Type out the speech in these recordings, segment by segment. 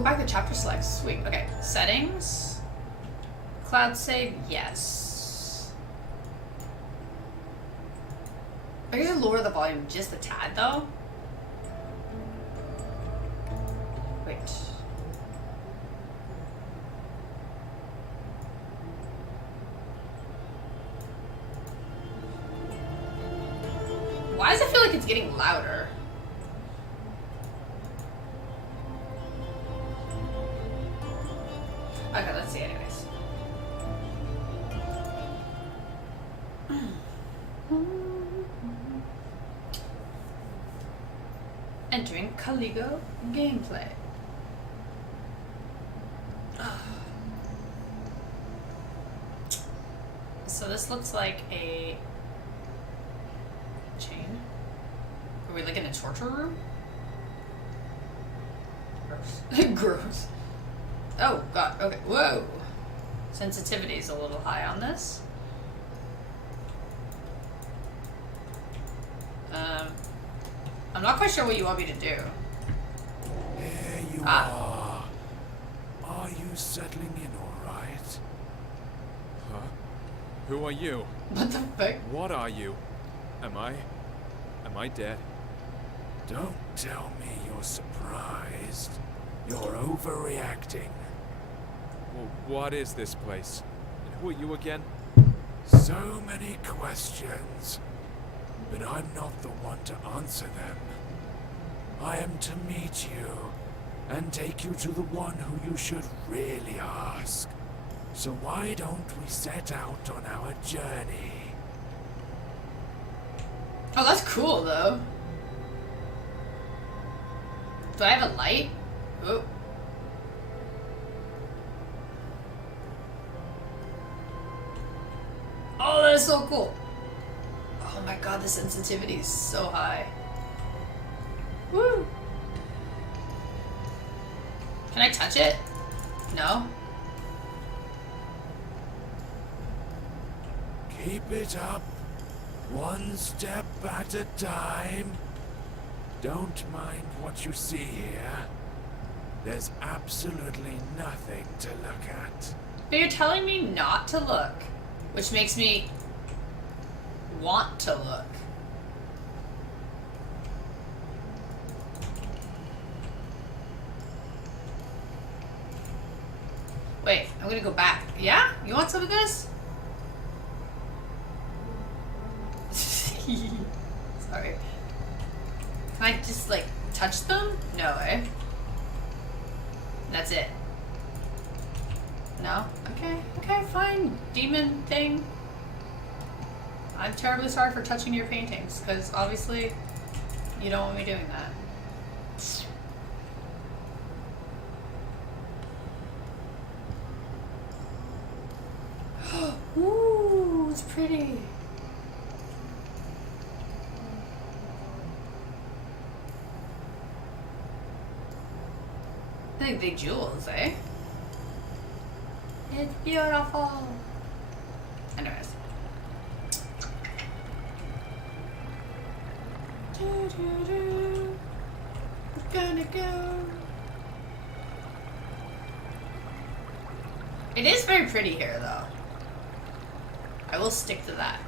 go back to chapter select. Sweet. Okay. Settings. Cloud save. Yes. I guess lower the volume just a tad though. Wait. Why does it feel like it's getting louder? Okay, let's see anyways. Entering Caligo gameplay. So this looks like a chain. Are we like in a torture room? Gross. Gross. Oh god, okay. Whoa! Sensitivity is a little high on this. I'm not quite sure what you want me to do. There you are. Are you settling in all right? Huh? Who are you? What the fuck? What are you? Am I dead? Don't tell me you're surprised. You're overreacting. Well, what is this place? And who are you again? So many questions, but I'm not the one to answer them. I am to meet you and take you to the one who you should really ask. So why don't we set out on our journey? Oh, that's cool though. Do I have a light? Oh. Oh, that is so cool. Oh my god, the sensitivity is so high. Woo! Can I touch it? No? Keep it up, one step at a time. Don't mind what you see here. There's absolutely nothing to look at. But you're telling me not to look, which makes me want to look. Wait, I'm gonna go back. Yeah? You want some of this? Sorry. Can I just, like, touch them? No, eh? That's it. No? Okay, okay, fine. Demon thing. I'm terribly sorry for touching your paintings, because obviously you don't want me doing that. Ooh, it's pretty. I think big jewels, eh? It's beautiful. Anyways. We're gonna go. It is very pretty here, though. I will stick to that.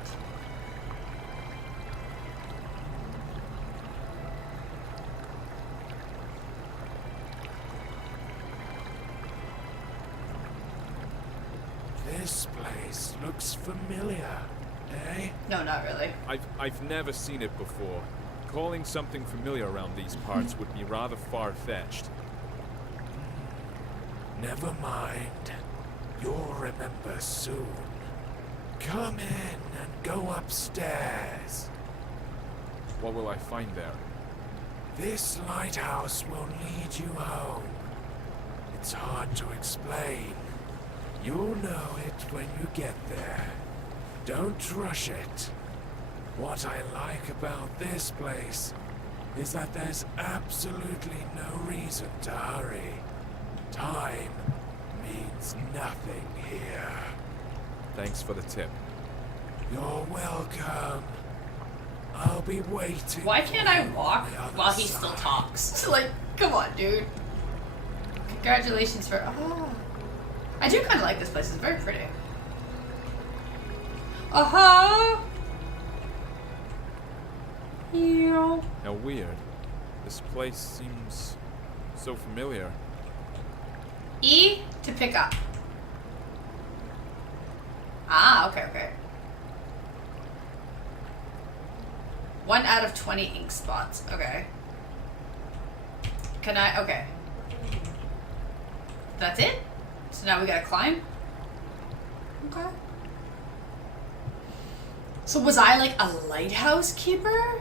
This place looks familiar, eh? No, not really. I've never seen it before. Calling something familiar around these parts would be rather far-fetched. Never mind. You'll remember soon. Come in and go upstairs. What will I find there? This lighthouse will lead you home. It's hard to explain. You'll know it when you get there. Don't rush it. What I like about this place is that there's absolutely no reason to hurry. Time means nothing here. Thanks for the tip. You're welcome. I'll be waiting. Why can't I walk on the other while he still side. talks? Like, come on, dude. Congratulations for. Oh. I do kind of like this place. It's very pretty. Uh-huh. Yeah. How weird. This place seems so familiar. E to pick up. Ah, okay, okay. 1 out of 20 ink spots. Okay. Can I? Okay. That's it? So now we gotta climb? Okay. So was I like a lighthouse keeper?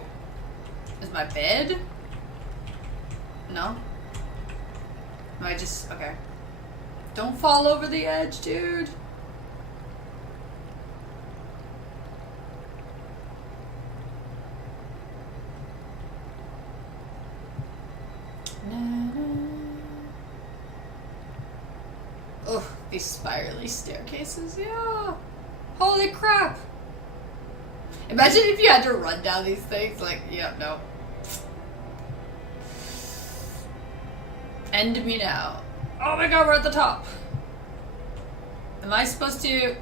Is my bed? No? Am I just... Okay. Don't fall over the edge, dude. Oh, these spirally staircases, yeah. Holy crap. Imagine if you had to run down these things, like, yeah, no. End me now. Oh my god, we're at the top. Am I supposed to...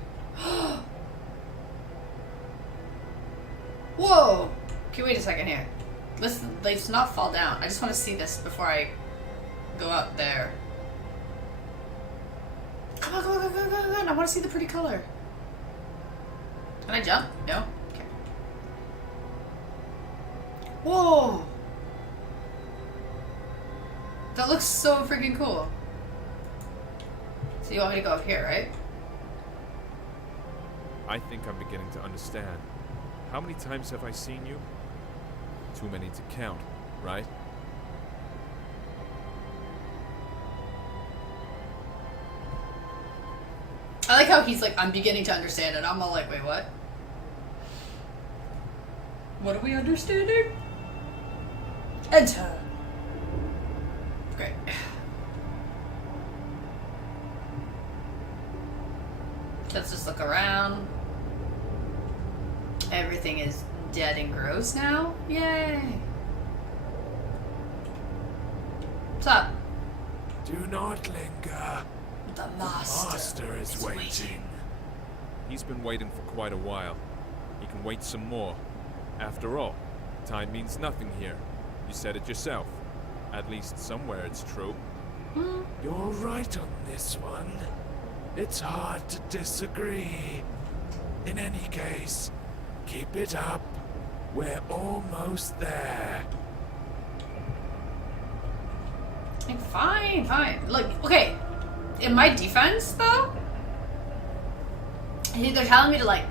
Whoa. Okay, wait a second here. Let's not fall down. I just want to see this before I go out there. Come on, come on, come on, come on, come on. I want to see the pretty color. Can I jump? No? Okay. Whoa! That looks so freaking cool. So you want me to go up here, right? I think I'm beginning to understand. How many times have I seen you? Too many to count, right? I like how he's like, I'm beginning to understand it. I'm all like, wait, what? What are we understanding? Enter. Great. Let's just look around. Everything is dead and gross now. Yay. What's up? Do not linger. The The master, master is waiting. He's been waiting for quite a while. He can wait some more. After all, time means nothing here. You said it yourself. At least somewhere it's true. You're right on this one. It's hard to disagree. In any case, keep it up. We're almost there. Like, fine, fine. Look, okay. In my defense, though, I think they're telling me to, like,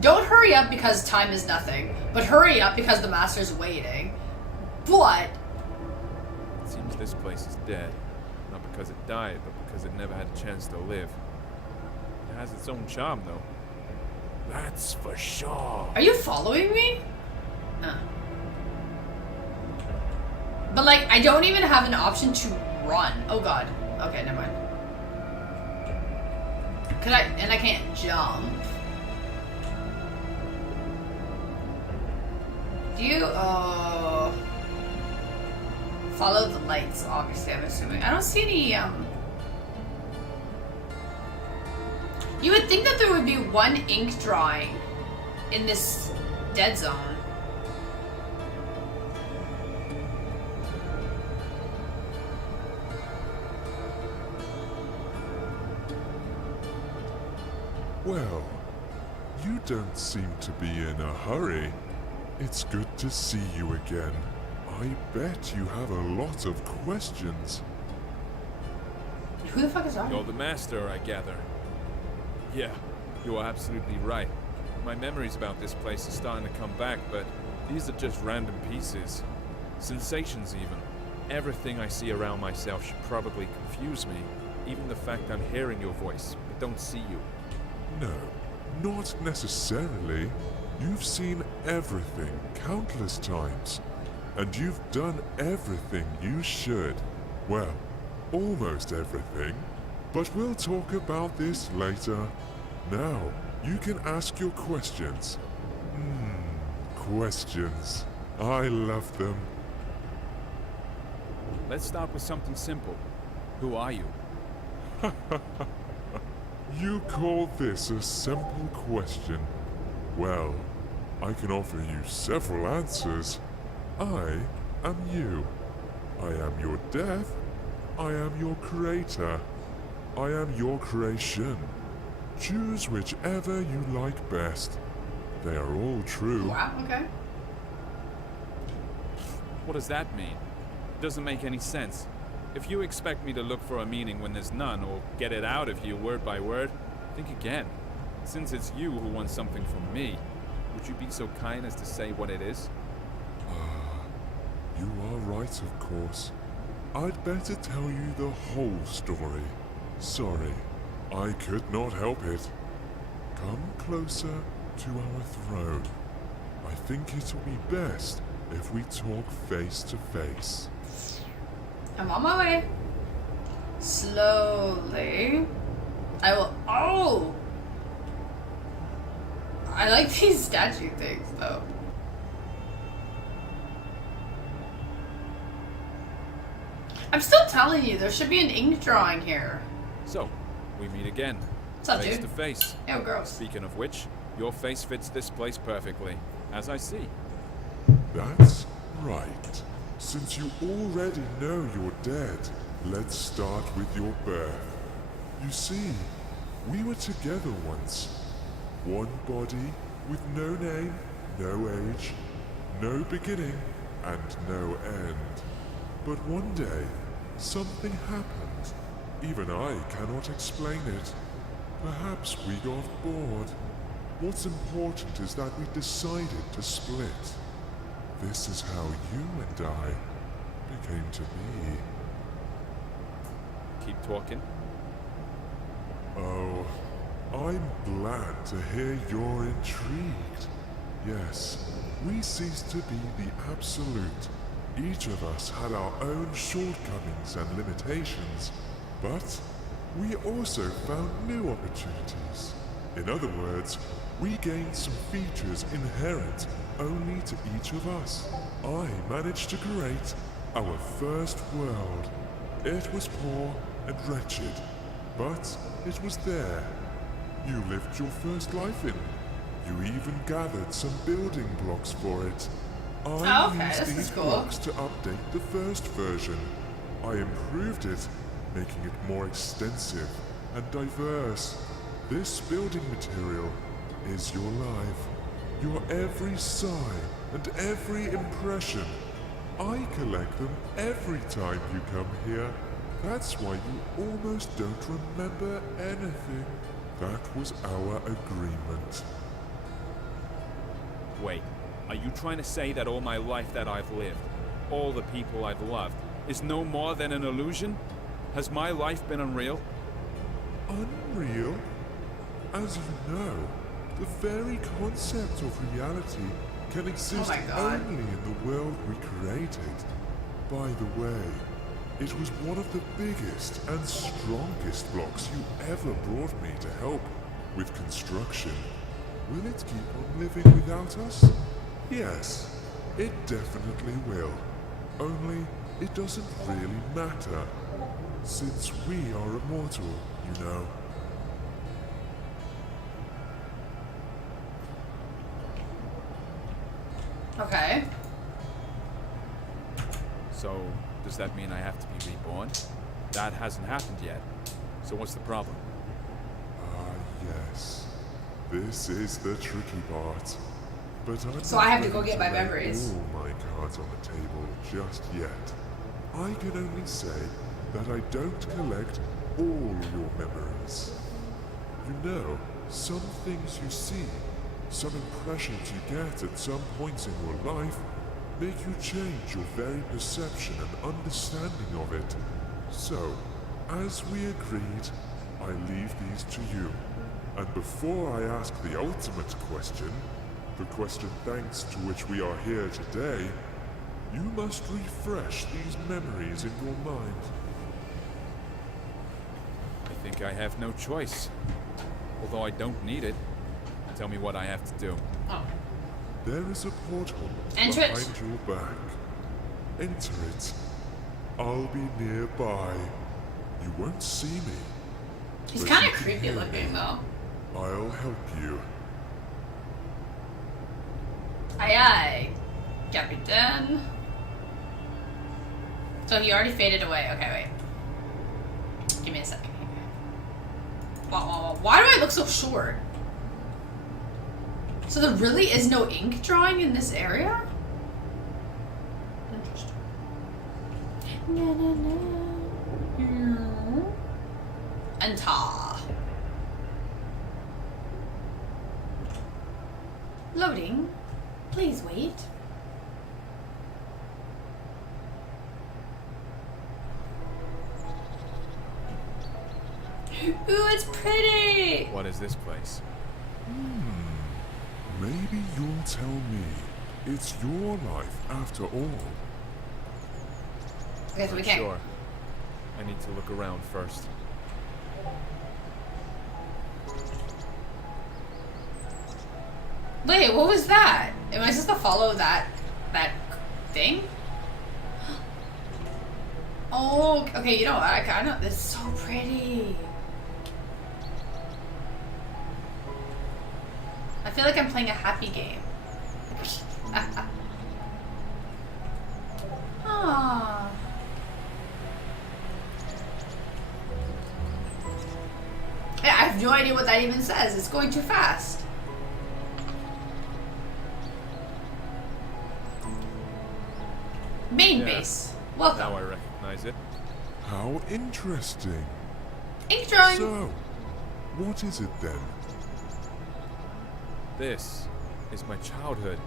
don't hurry up because time is nothing, but hurry up because the master's waiting. But It seems this place is dead. Not because it died, but because it never had a chance to live. It has its own charm, though. That's for sure. are you following me? But, like, I don't even have an option to run. Oh, God. Okay, never mind. And I can't jump. Do you, follow the lights, obviously, I'm assuming. I don't see any, You would think that there would be one ink drawing in this dead zone. Well, you don't seem to be in a hurry. It's good to see you again. I bet you have a lot of questions. Who the fuck is that? You're the master, I gather. Yeah, you are absolutely right. My memories about this place are starting to come back, but these are just random pieces. Sensations, even. Everything I see around myself should probably confuse me. Even the fact I'm hearing your voice, but don't see you. No, not necessarily. You've seen everything countless times. And you've done everything you should. Well, almost everything. But we'll talk about this later. Now, you can ask your questions. Questions. I love them. Let's start with something simple. Who are you? You call this a simple question? Well, I can offer you several answers. I am you. I am your death. I am your creator. I am your creation. Choose whichever you like best. They are all true. Wow, okay. What does that mean? It doesn't make any sense. If you expect me to look for a meaning when there's none, or get it out of you word by word, think again. Since it's you who wants something from me, would you be so kind as to say what it is? You are right, of course. I'd better tell you the whole story. Sorry, I could not help it. Come closer to our throne. I think it'll be best if we talk face to face. I'm on my way. Slowly. I will. Oh! I like these statue things, though. I'm still telling you, there should be an ink drawing here. So, we meet again. What's up, Face dude? to face. Ew, gross. Speaking of which, your face fits this place perfectly, as I see. That's right. Since you already know you're dead, let's start with your birth. You see, we were together once. One body with no name, no age, no beginning, and no end. But one day, something happened. Even I cannot explain it. Perhaps we got bored. What's important is that we decided to split. This is how you and I became to be. Keep talking. Oh, I'm glad to hear you're intrigued. Yes, we ceased to be the absolute. Each of us had our own shortcomings and limitations, but we also found new opportunities. In other words, we gained some features inherent only to each of us. I managed to create our first world. It was poor and wretched, but it was there. You lived your first life in. You even gathered some building blocks for it. I Okay, used this is these cool. blocks to update the first version. I improved it, making it more extensive and diverse. This building material is your life. Your every sigh and every impression. I collect them every time you come here. That's why you almost don't remember anything. That was our agreement. Wait, are you trying to say that all my life that I've lived, all the people I've loved, is no more than an illusion? Has my life been unreal? Unreal? As you know, the very concept of reality can exist my God. only in the world we created. By the way, it was one of the biggest and strongest blocks you ever brought me to help with construction. Will it keep on living without us? Yes, it definitely will. Only it doesn't really matter, since we are immortal, you know. Okay. So, does that mean I have to be reborn? That hasn't happened yet. So what's the problem? Yes. This is the tricky part. But I'm So I have to not go ready get my lay memories. all my cards on the table just yet. I can only say that I don't collect all your memories. You know, some things you see, some impressions you get at some points in your life, make you change your very perception and understanding of it. So, as we agreed, I leave these to you. And before I ask the ultimate question, the question thanks to which we are here today, you must refresh these memories in your mind. I think I have no choice. Although I don't need it. Tell me what I have to do. Oh. There is a portal Enter it. behind your back. Enter it. I'll be nearby. You won't see me. He's but kind you of can creepy hear looking, me. though. I'll help you. Aye aye, Captain. So he already faded away. Okay, wait. Give me a second. Why do I look so short? So there really is no ink drawing in this area? Interesting. Na, na, na. Enter. Loading. Please wait. Ooh, it's pretty! What is this place? Maybe you'll tell me. It's your life after all. Okay, so we Not can't. sure. I need to look around first. Wait, what was that? Am I supposed to follow that thing? Oh, okay, you know what? I know. This is so pretty. I feel like I'm playing a happy game. Aww. Yeah, I have no idea what that even says. It's going too fast. Main Yeah. base. Welcome. Now I recognize it. How interesting. Ink drawing. So, what is it then? This is my childhood.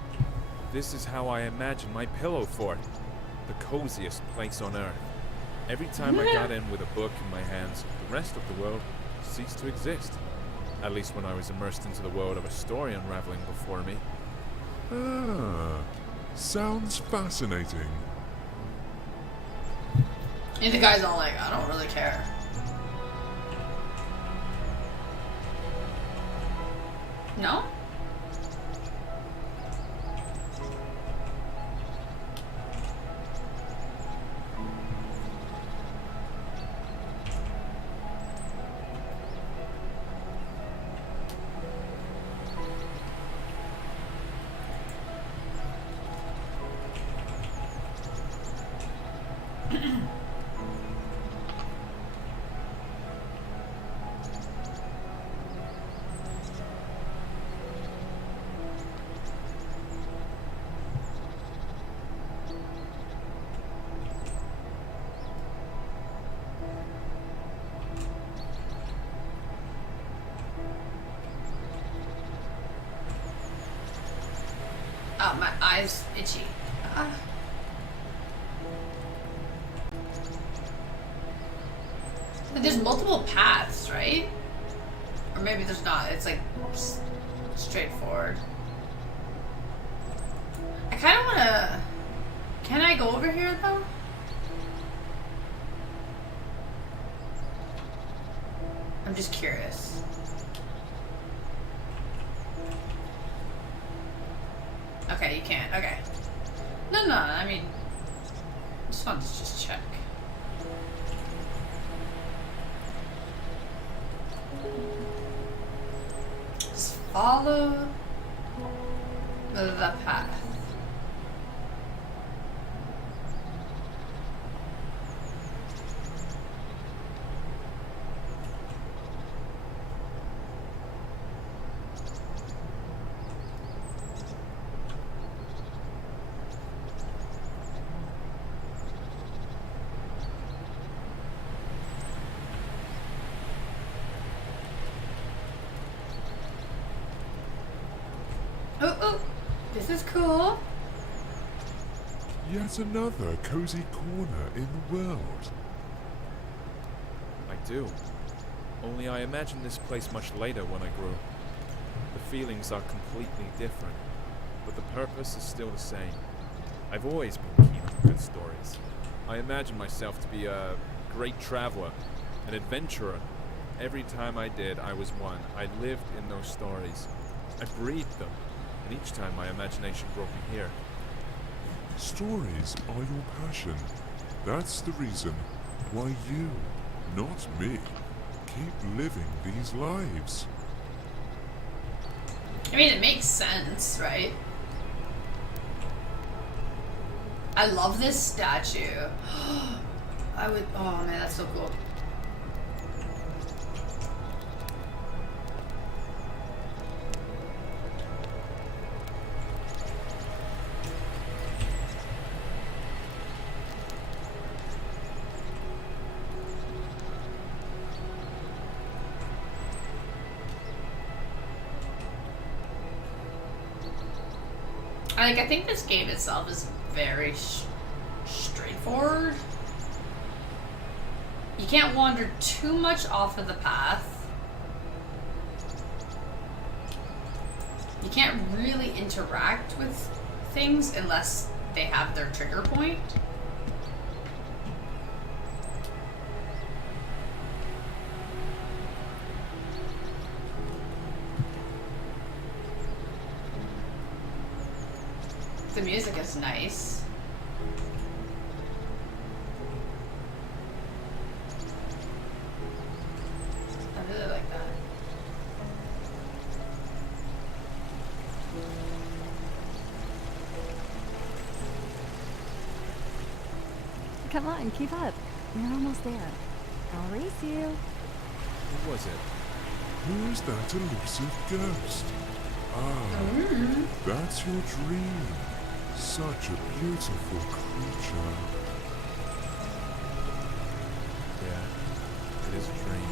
This is how I imagine my pillow fort. The coziest place on earth. Every time I got in with a book in my hands, the rest of the world ceased to exist. At least when I was immersed into the world of a story unraveling before me. Ah, sounds fascinating. And the guy's all like, I don't really care. No? Oh, my eyes itchy. But there's multiple paths, right? Or maybe there's not. It's like straightforward. I kind of want to... Can I go over here, though? I'm just curious. Okay, you can't. Okay. No, I mean... Just wanted to just check. Just follow the path. Oh, this is cool. Yet another cozy corner in the world. I do. Only I imagined this place much later when I grew. The feelings are completely different, but the purpose is still the same. I've always been keen on good stories. I imagine myself to be a great traveler, an adventurer. Every time I did, I was one. I lived in those stories. I breathed them, and each time my imagination brought me here. Stories are your passion. That's the reason why you Not me. Keep living these lives. I mean, it makes sense, right? I love this statue. I would. Oh man, that's so cool. I think this game itself is very straightforward. You can't wander too much off of the path. You can't really interact with things unless they have their trigger point. The music is nice. I really like that. Come on, keep up. You're almost there. I'll race you. Who was it? Who's that elusive ghost? Ah, that's your dream. Such a beautiful creature. Yeah, it is a dream.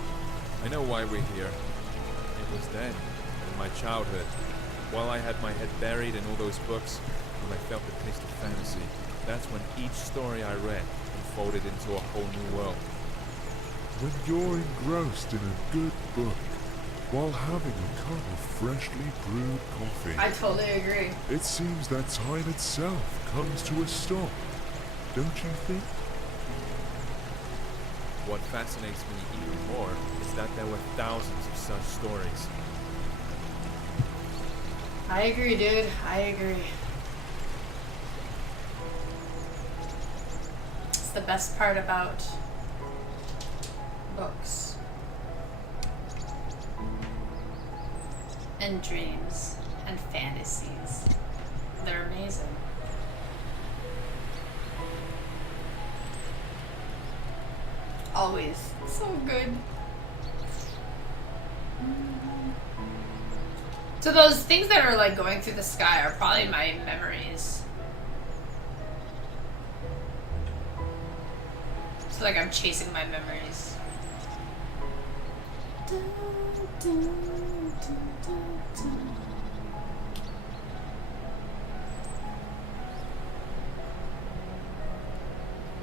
I know why we're here. It was then, in my childhood, while I had my head buried in all those books, when I felt the taste of fantasy. That's when each story I read unfolded into a whole new world. When you're engrossed in a good book, while having a cup of freshly brewed coffee, I totally agree. it seems that time itself comes to a stop, don't you think? What fascinates me even more is that there were thousands of such stories. I agree, dude. I agree. It's the best part about books. And dreams and fantasies. They're amazing. Always so good. So those things that are like going through the sky are probably my memories. So like I'm chasing my memories.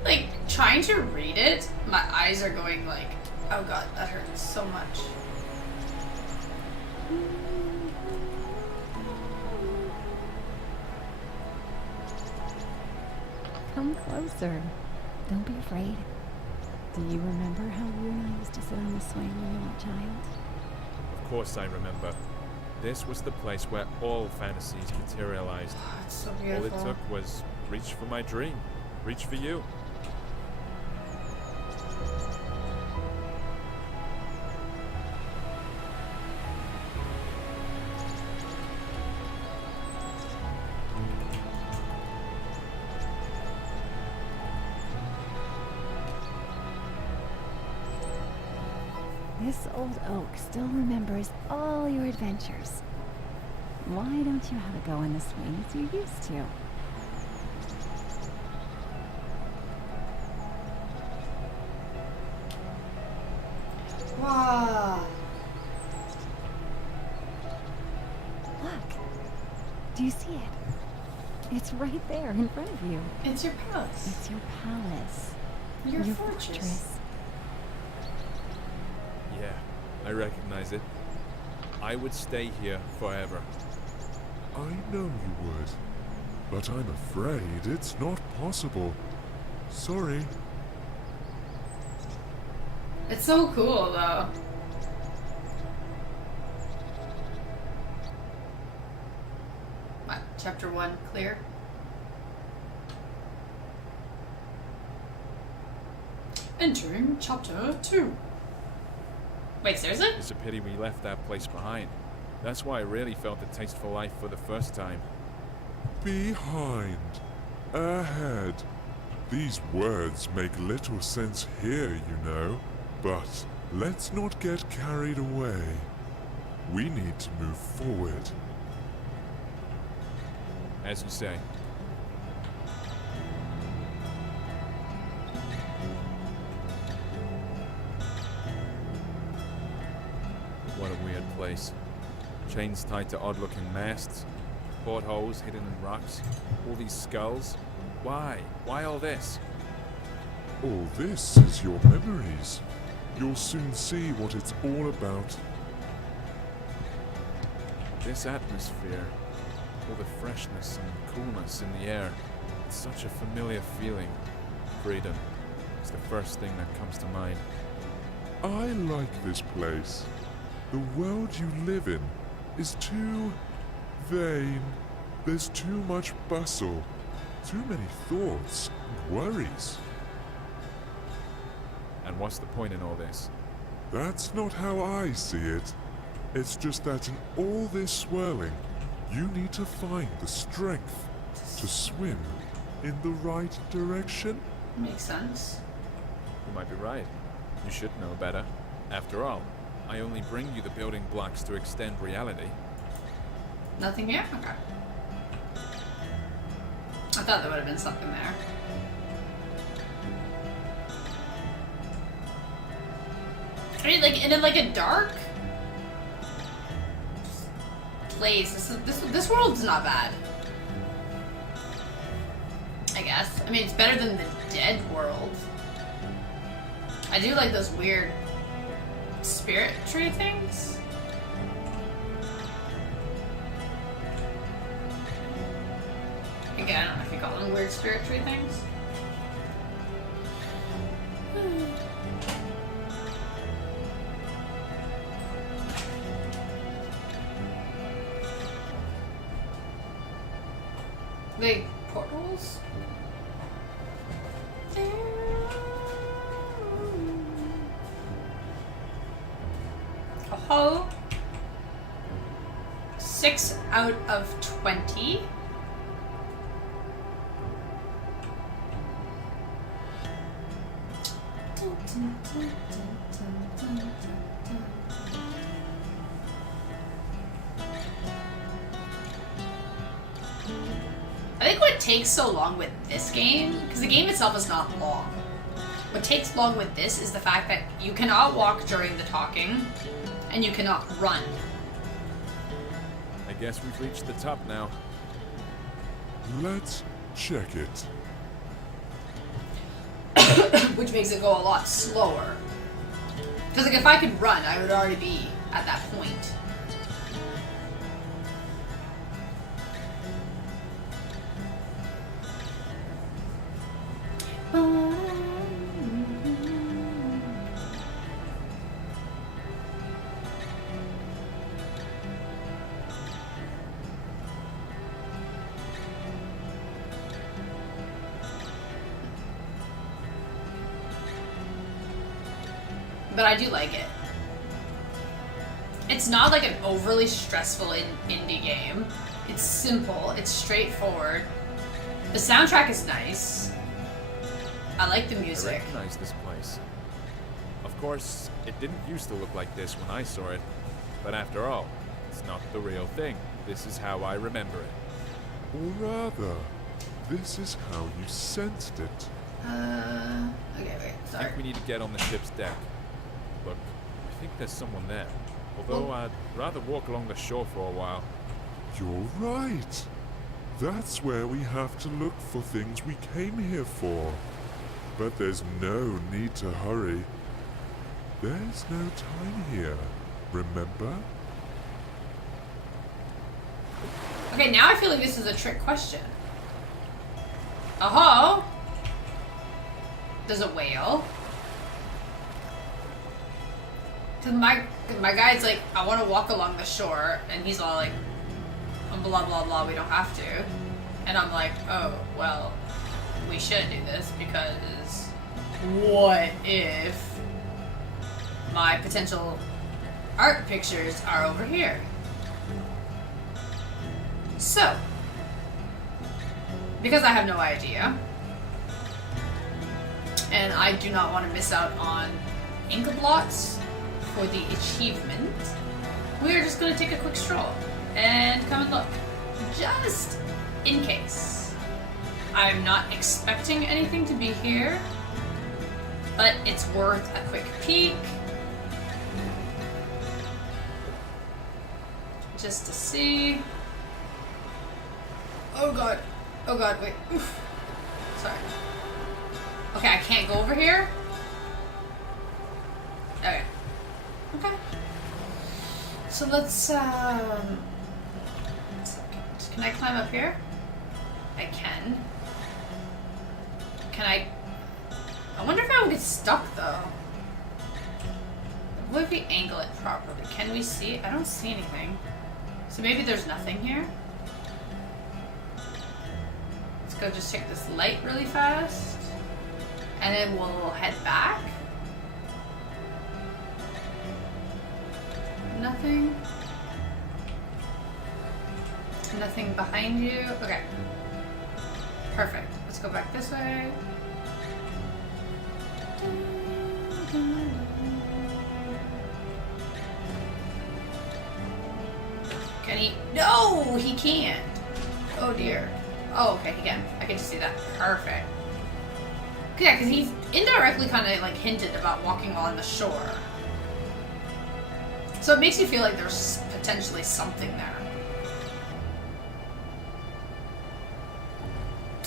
Like trying to read it, my eyes are going like, oh god, that hurts so much. Come closer. Don't be afraid. Do you remember how you and I used to sit on the swing when you were a child? Of course I remember. This was the place where all fantasies materialized. Oh, it's so All beautiful. it took was reach for my dream. Reach for you. This old oak still remembers all your adventures. Why don't you have a go in the swing as you used to? Wow. Look. Do you see it? It's right there in front of you. It's your palace. It's your palace. Your fortress. Yeah, I recognize it. I would stay here forever. I know you would, but I'm afraid it's not possible. Sorry. It's so cool though. What, chapter 1 clear? Entering chapter 2. Wait, seriously? It's a pity we left that place behind. That's why I really felt the taste for life for the first time. Behind. Ahead. These words make little sense here, you know. But let's not get carried away. We need to move forward. As you say. What a weird place. Chains tied to odd-looking masts, portholes hidden in rocks, all these skulls. Why? Why all this? All this is your memories. You'll soon see what it's all about. This atmosphere, all the freshness and coolness in the air, it's such a familiar feeling. Freedom is the first thing that comes to mind. I like this place. The world you live in is too vain. There's too much bustle, too many thoughts and worries. And what's the point in all this? That's not how I see it. It's just that in all this swirling, you need to find the strength to swim in the right direction. Makes sense. You might be right. You should know better. After all, I only bring you the building blocks to extend reality. Nothing here? Okay. I thought there would have been something there. Are you like in a dark place? This world's not bad. I guess. I mean, it's better than the dead world. I do like those weird spirit tree things. Again, I don't know if you call them weird spirit tree things. Like portals? Oh, 6 out of 20. I think what takes so long with this game, because the game itself is not long, what takes long with this is the fact that you cannot walk during the talking, and you cannot run. I guess we've reached the top now. Let's check it. Which makes it go a lot slower. Because like if I could run, I would already be at that point. But I do like it. It's not like an overly stressful indie game. It's simple, it's straightforward. The soundtrack is nice. I like the I music. recognize this place. Of course, it didn't used to look like this when I saw it. But after all, it's not the real thing. This is how I remember it. Or rather, this is how you sensed it. Okay, wait, I sorry. think we need to get on the ship's deck. Look, I think there's someone there. Although I'd rather walk along the shore for a while. You're right. That's where we have to look for things we came here for. But there's no need to hurry. There's no time here, remember? Okay, now I feel like this is a trick question. Oh, there's a whale. Cause my guy's like, I want to walk along the shore, and he's all like, blah blah blah, we don't have to. And I'm like, oh well, we should do this because what if my potential art pictures are over here? So, because I have no idea, and I do not want to miss out on ink blots for the achievement, we are just going to take a quick stroll and come and look, just in case. I'm not expecting anything to be here, but it's worth a quick peek just to see. Oh god, wait. Oof. Sorry. Okay, I can't go over here? Okay. Okay. So let's can I climb up here? I can. Can I wonder if I would get stuck though. What if we angle it properly? Can we see? I don't see anything. So maybe there's nothing here? Let's go just check this light really fast. And then we'll head back. Nothing. Nothing behind you. Okay. Perfect. Let's go back this way. Can he? No, he can't. Oh dear. Oh, okay, he can. I can just see that. Perfect. Yeah, because he's indirectly kind of like hinted about walking on the shore. So it makes you feel like there's potentially something there.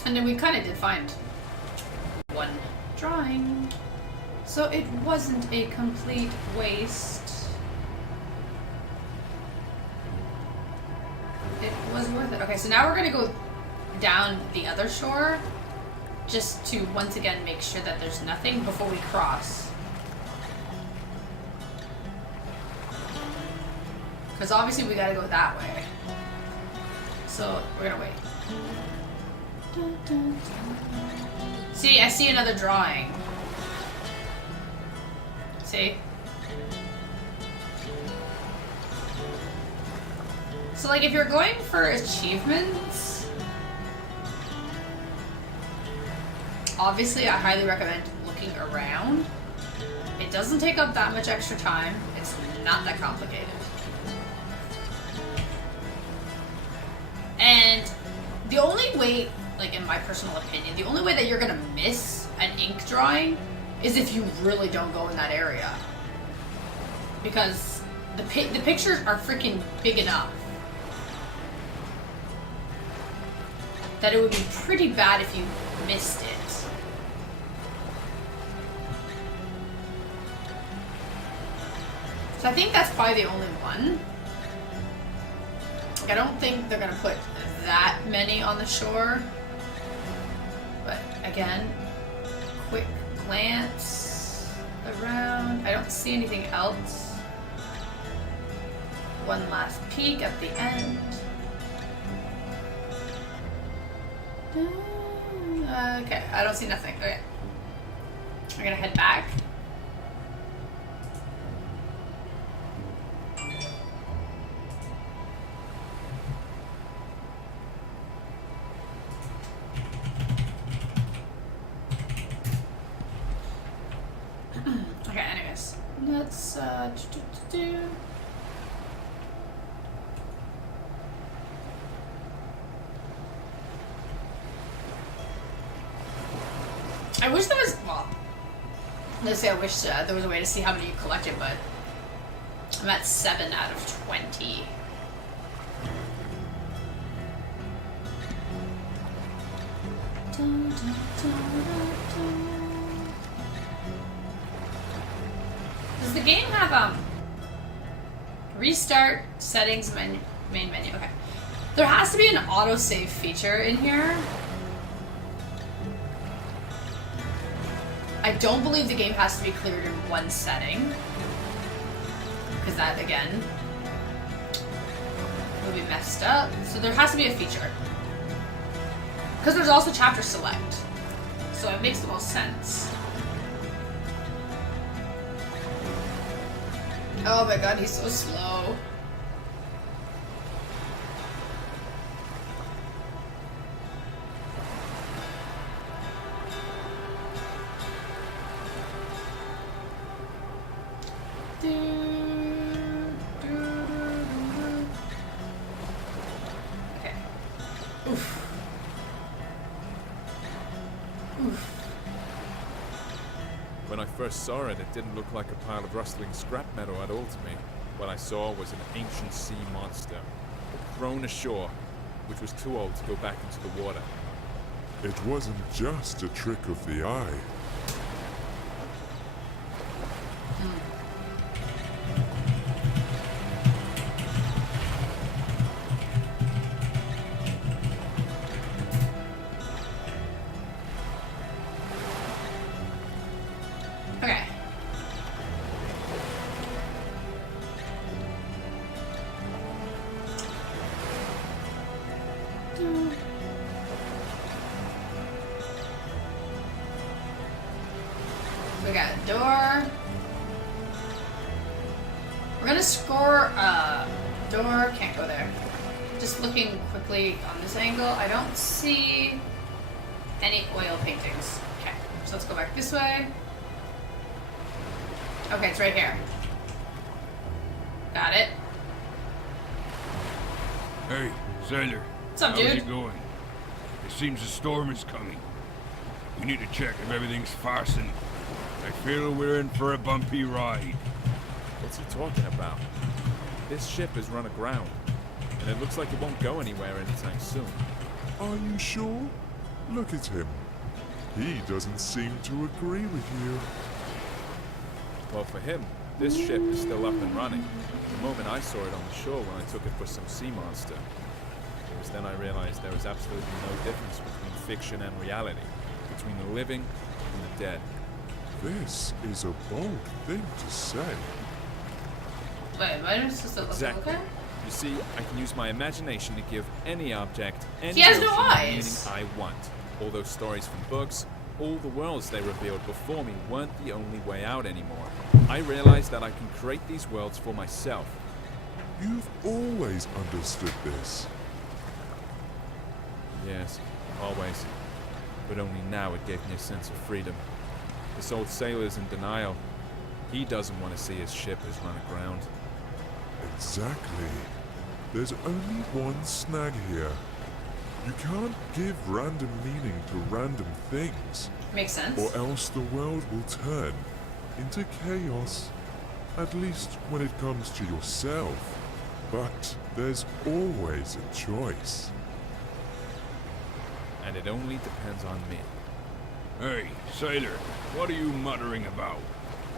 And then we kind of did find one drawing. So it wasn't a complete waste. It was worth it. Okay, so now we're going to go down the other shore just to once again make sure that there's nothing before we cross. Because obviously we gotta go that way. So we're gonna wait. See, I see another drawing. See? So like if you're going for achievements, obviously I highly recommend looking around. It doesn't take up that much extra time. It's not that complicated. And the only way, like in my personal opinion, the only way that you're gonna miss an ink drawing is if you really don't go in that area. Because the pictures are freaking big enough that it would be pretty bad if you missed it. So I think that's probably the only one. Like, I don't think they're gonna put that many on the shore. But again, quick glance around. I don't see anything else. One last peek at the end. Okay, I don't see nothing. Okay. We're gonna head back. Okay, anyways. Let's, I wish there was, well, let's say I wish there was a way to see how many you collected, but I'm at 7 out of 20. Does the game have, restart settings main menu? Okay. There has to be an autosave feature in here. I don't believe the game has to be cleared in one setting, because that, again, will be messed up. So there has to be a feature. Because there's also chapter select, so it makes the most sense. Oh my god, he's so slow. Okay. Oof. Oof. When I first saw it, it didn't look like a pile of rustling scrap metal at all to me. What I saw was an ancient sea monster, thrown ashore, which was too old to go back into the water. It wasn't just a trick of the eye. Okay. We got a door. We're gonna score door. Can't go there. Just looking quickly on this angle, I don't see any oil paintings. Okay, so let's go back this way. Okay, it's right here. Got it. Hey, sailor. What's up, How's dude? it going? It seems a storm is coming. We need to check if everything's fastened. I feel we're in for a bumpy ride. What's he talking about? This ship is run aground, and it looks like it won't go anywhere anytime soon. Are you sure? Look at him. He doesn't seem to agree with you. Well, for him, this ship is still up and running. The moment I saw it on the shore when I took it for some sea monster. It was then I realized there was absolutely no difference between fiction and reality, between the living and the dead. This is a bold thing to say. Wait, what is this supposed to look Exactly. okay? You see, I can use my imagination to give any object any He has no notion of eyes. meaning I want. All those stories from books, all the worlds they revealed before me weren't the only way out anymore. I realized that I can create these worlds for myself. You've always understood this. Yes, always. But only now it gave me a sense of freedom. This old sailor's in denial. He doesn't want to see his ship as run aground. Exactly. There's only one snag here. You can't give random meaning to random things, Makes sense. or else the world will turn into chaos. At least when it comes to yourself. But there's always a choice. And it only depends on me. Hey, sailor, what are you muttering about?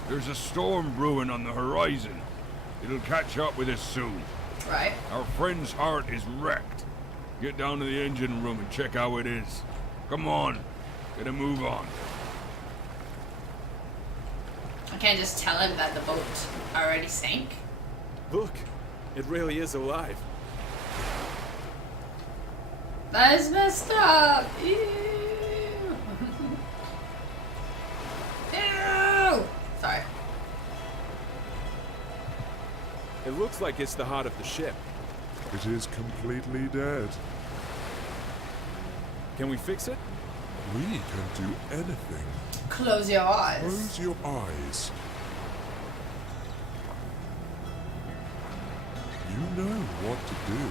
There's a storm brewing on the horizon. It'll catch up with us soon. Right. Our friend's heart is wrecked. Get down to the engine room and check how it is. Come on, get a move on. I can't just tell him that the boat already sank. Look, it really is alive. That is messed up. Ew. Ew. Sorry. It looks like it's the heart of the ship. It is completely dead. Can we fix it? We can do anything. Close your eyes. Close your eyes. You know what to do.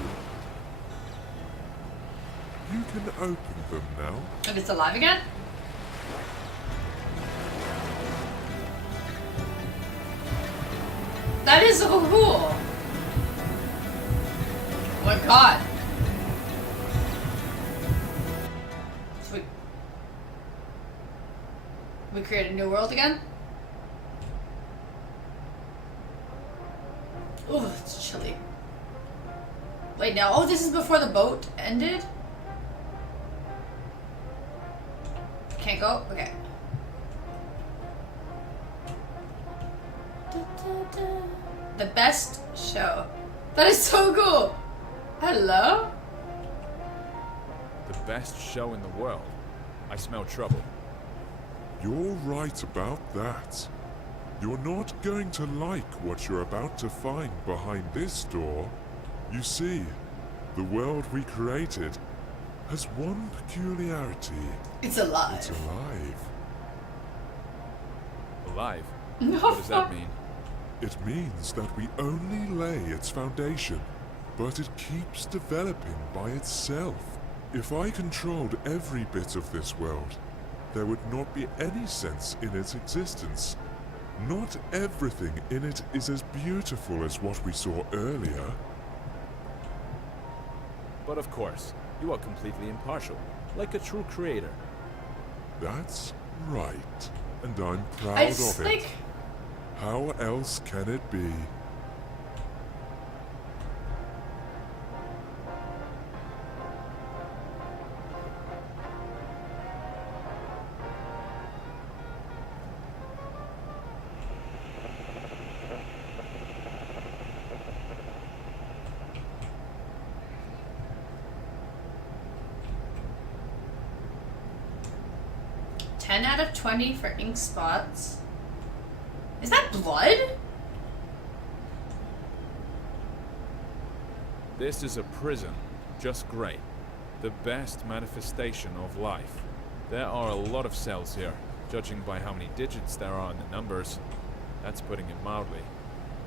You can open them now. And it's alive again? That is so cool. Oh my god. Sweet. We create a new world again? Ooh, it's chilly. Wait, no. Oh, this is before the boat ended? Can't go? Okay. The best show. That is so cool. Hello? The best show in the world. I smell trouble. You're right about that. You're not going to like what you're about to find behind this door. You see, the world we created has one peculiarity. It's alive. It's alive. Alive? No, What does that fuck. mean? It means that we only lay its foundation, but it keeps developing by itself. If I controlled every bit of this world, there would not be any sense in its existence. Not everything in it is as beautiful as what we saw earlier. But of course, you are completely impartial, like a true creator. That's right, and I'm proud I just of it. like. How else can it be? Ten out of 20 for ink spots. Is that blood? This is a prison. Just great. The best manifestation of life. There are a lot of cells here, judging by how many digits there are in the numbers. That's putting it mildly.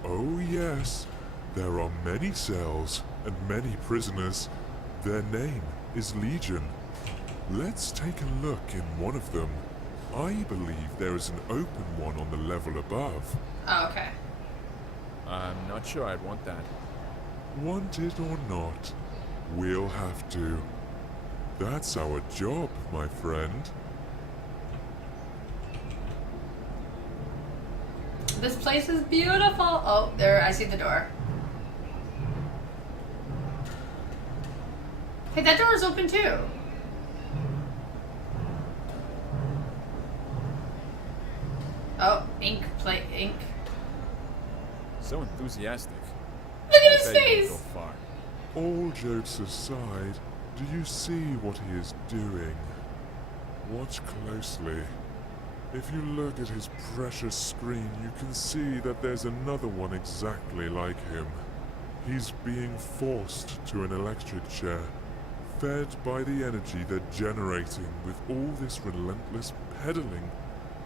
Oh yes, there are many cells and many prisoners. Their name is Legion. Let's take a look in one of them. I believe there is an open one on the level above. Oh, okay. I'm not sure I'd want that. Want it or not, we'll have to. That's our job, my friend. This place is beautiful. Oh, there, I see the door. Hey, that door is open too. Oh, ink, ink. So enthusiastic. Look at his I bet you face. can go far. All jokes aside, do you see what he is doing? Watch closely. If you look at his precious screen, you can see that there's another one exactly like him. He's being forced to an electric chair, fed by the energy they're generating with all this relentless pedaling.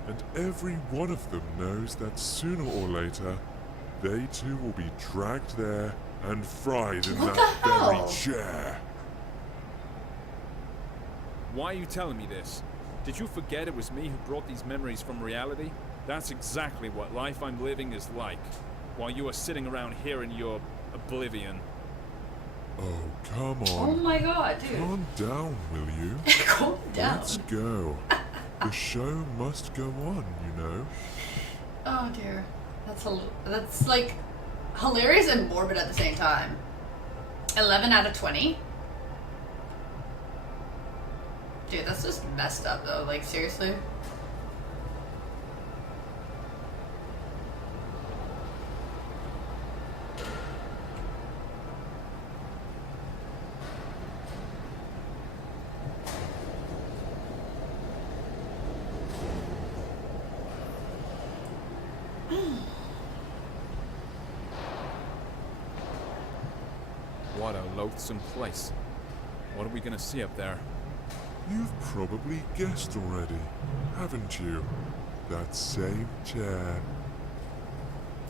And every one of them knows that sooner or later, they too will be dragged there and fried in What that the hell? very chair. Why are you telling me this? Did you forget it was me who brought these memories from reality? That's exactly what life I'm living is like, while you are sitting around here in your oblivion. Oh, come Oh on. my god, dude. Calm down, will you? Calm down. Let's go. The show must go on, you know. Oh dear. That's like hilarious and morbid at the same time. 11 out of 20. Dude, that's just messed up though. Like seriously. What a loathsome place. What are we gonna see up there? You've probably guessed already, haven't you? That same chair.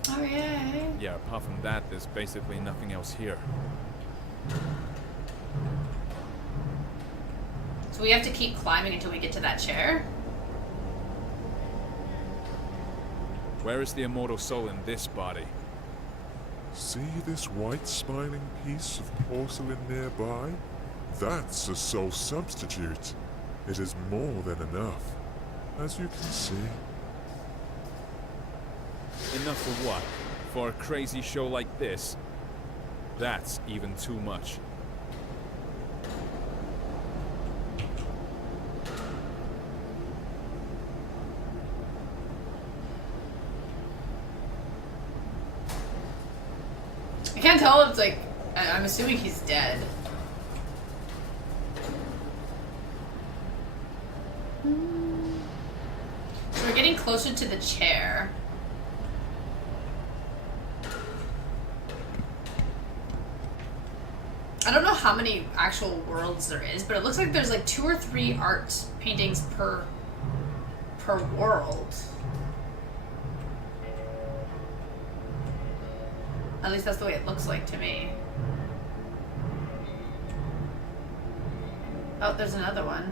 Oh yeah. Yeah, apart from that, there's basically nothing else here. So we have to keep climbing until we get to that chair? Where is the immortal soul in this body? See this white smiling piece of porcelain nearby? That's a soul substitute. It is more than enough, as you can see. Enough for what? For a crazy show like this? That's even too much. I can't tell if it's like I'm assuming he's dead. So we're getting closer to the chair. how many actual worlds there is, but it looks like there's like 2 or 3 art paintings per world. At least that's the way it looks like to me. Oh, there's another one.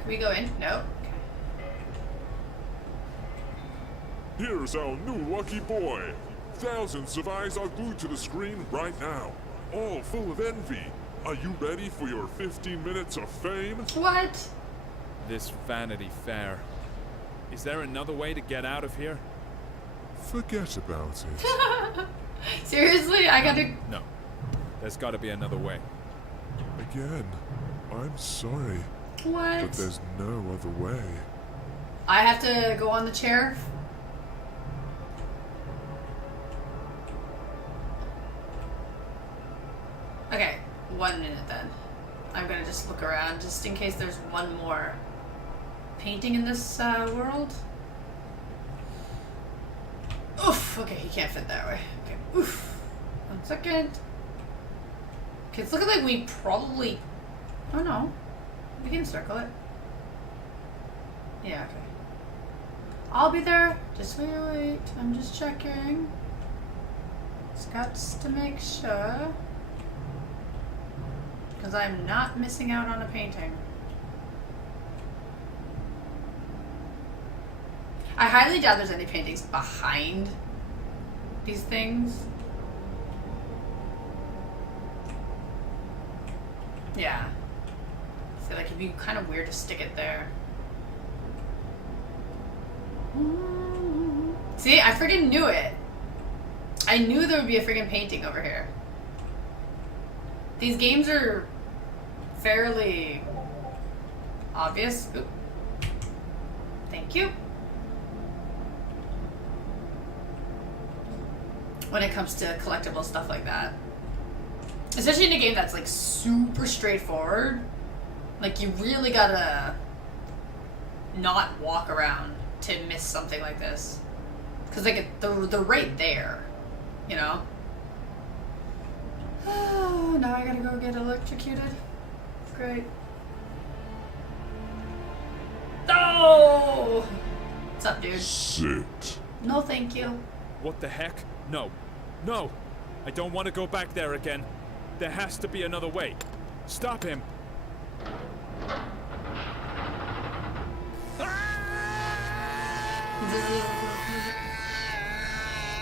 Can we go in? No. Here's our new lucky boy. Thousands of eyes are glued to the screen right now, all full of envy. Are you ready for your 15 minutes of fame? What? This Vanity Fair. Is there another way to get out of here? Forget about it. Seriously? I gotta... No. There's gotta be another way. Again, I'm sorry, What? but there's no other way. I have to go on the chair? Okay, 1 minute then. I'm gonna just look around just in case there's one more painting in this world. Oof! Okay, he can't fit that way. Okay, oof. 1 second. Okay, it's looking like we probably... Oh no. We can circle it. Yeah, okay. I'll be there. Just wait. I'm just checking. Just got to make sure. Because I'm not missing out on a painting. I highly doubt there's any paintings behind these things. Yeah. I feel like it'd be kind of weird to stick it there. See, I freaking knew it. I knew there would be a freaking painting over here. These games are fairly obvious. Oop. Thank you. When it comes to collectible stuff like that. Especially in a game that's like super straightforward. Like you really gotta not walk around to miss something like this. Cause like they're right there, you know? Oh, now I gotta go get electrocuted. Great. Oh! What's up, dude? Sit. No, thank you. What the heck? No. No! I don't want to go back there again. There has to be another way. Stop him!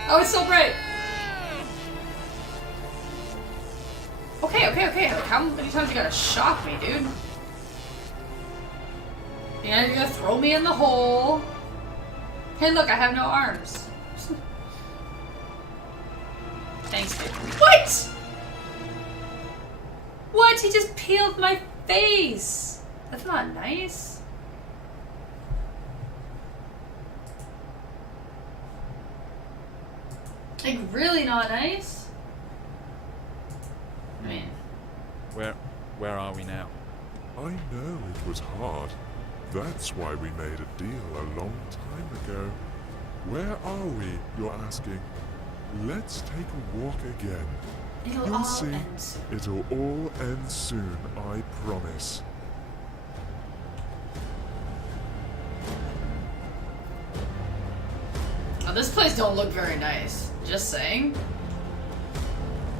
Oh, it's so bright! Okay. Like, how many times you gotta shock me, dude? You're gonna throw me in the hole. Hey, look, I have no arms. Thanks, dude. What? What? He just peeled my face. That's not nice. Like, really not nice? I mean... Where are we now? I know it was hard. That's why we made a deal a long time ago. Where are we, you're asking? Let's take a walk again. It'll You'll all see. end soon. It'll all end soon, I promise. Oh, this place don't look very nice. Just saying.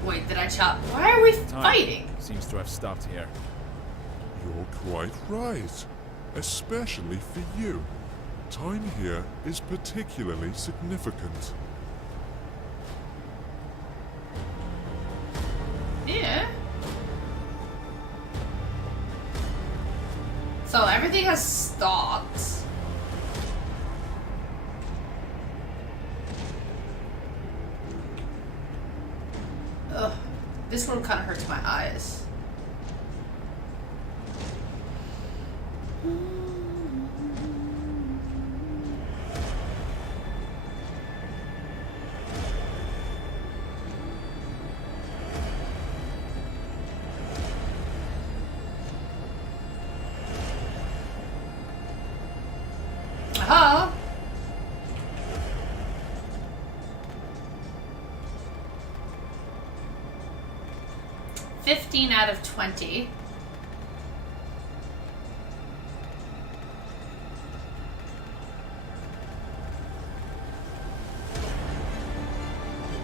Wait, did I chop? Why are we Time fighting? seems to have stopped here. You're quite right. Especially for you. Time here is particularly significant. Yeah. So everything has stopped. Ugh. This one kind of hurts my eyes. Aha! 15 out of 20.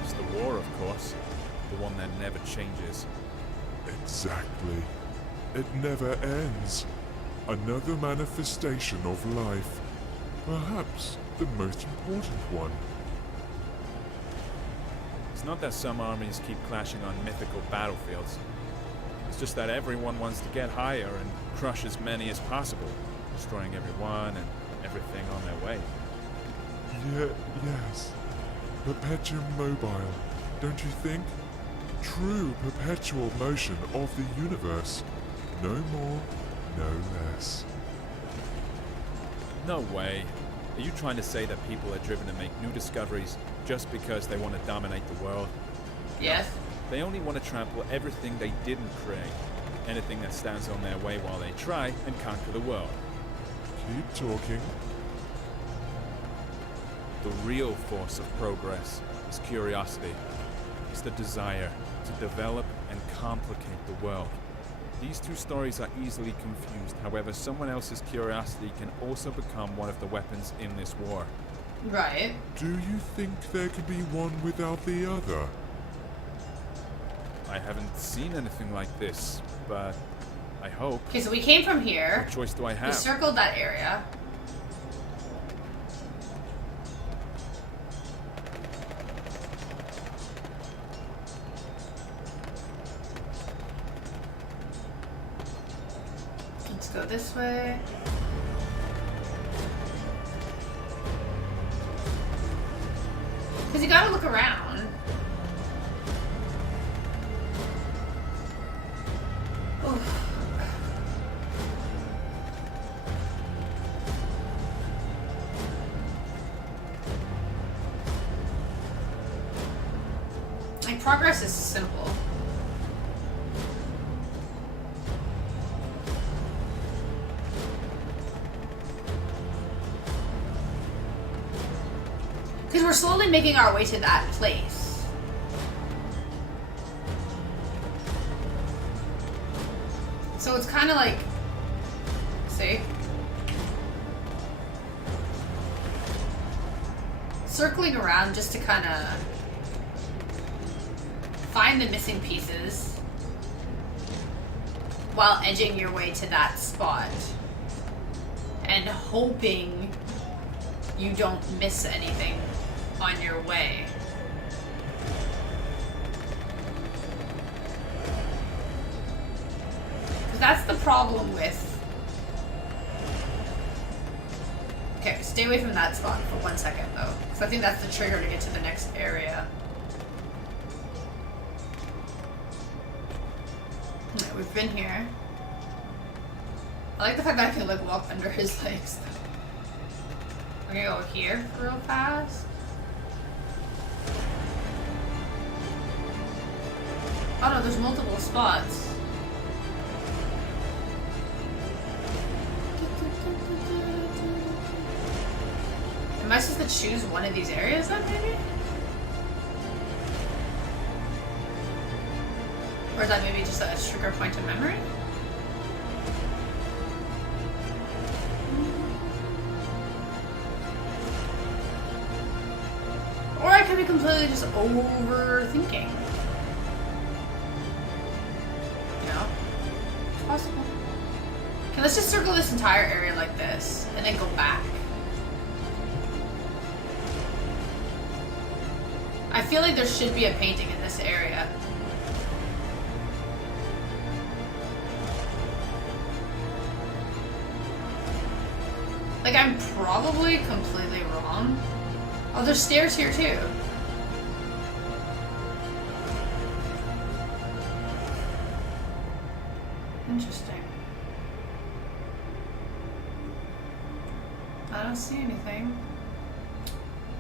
It's the war, of course. The one that never changes. Exactly. It never ends. Another manifestation of life. Perhaps the most important one. It's not that some armies keep clashing on mythical battlefields. It's just that everyone wants to get higher and crush as many as possible, destroying everyone and everything on their way. Yes. Perpetuum mobile, don't you think? True perpetual motion of the universe. No more, no less. No way. Are you trying to say that people are driven to make new discoveries just because they want to dominate the world? Yes. They only want to trample everything they didn't create. Anything that stands on their way while they try and conquer the world. Keep talking. The real force of progress is curiosity. It's the desire to develop and complicate the world. These two stories are easily confused. However, someone else's curiosity can also become one of the weapons in this war. Right. Do you think there could be one without the other? I haven't seen anything like this, but I hope. Okay, so we came from here. What choice do I We have? circled that area. Let's go this way. Because you gotta look around. Oof. Like, progress is simple. Because we're slowly making our way to that place. So it's kind of like, see? Circling around just to kind of find the missing pieces while edging your way to that spot and hoping you don't miss anything on your way. Because that's the problem with... Okay, stay away from that spot for 1 second though, because I think that's the trigger to get to the next area. Okay, we've been here. I like the fact that I can like walk under his legs. We're gonna go here real fast. Oh no, there's multiple spots. Am I supposed to choose one of these areas then, maybe? Or is that maybe just a trigger point of memory? Or I could be completely just overthinking. You know? It's possible. Okay, let's just circle this entire area like this, and then go back. I feel like there should be a painting in this area. Like, I'm probably completely wrong. Oh, there's stairs here too. Interesting. I don't see anything.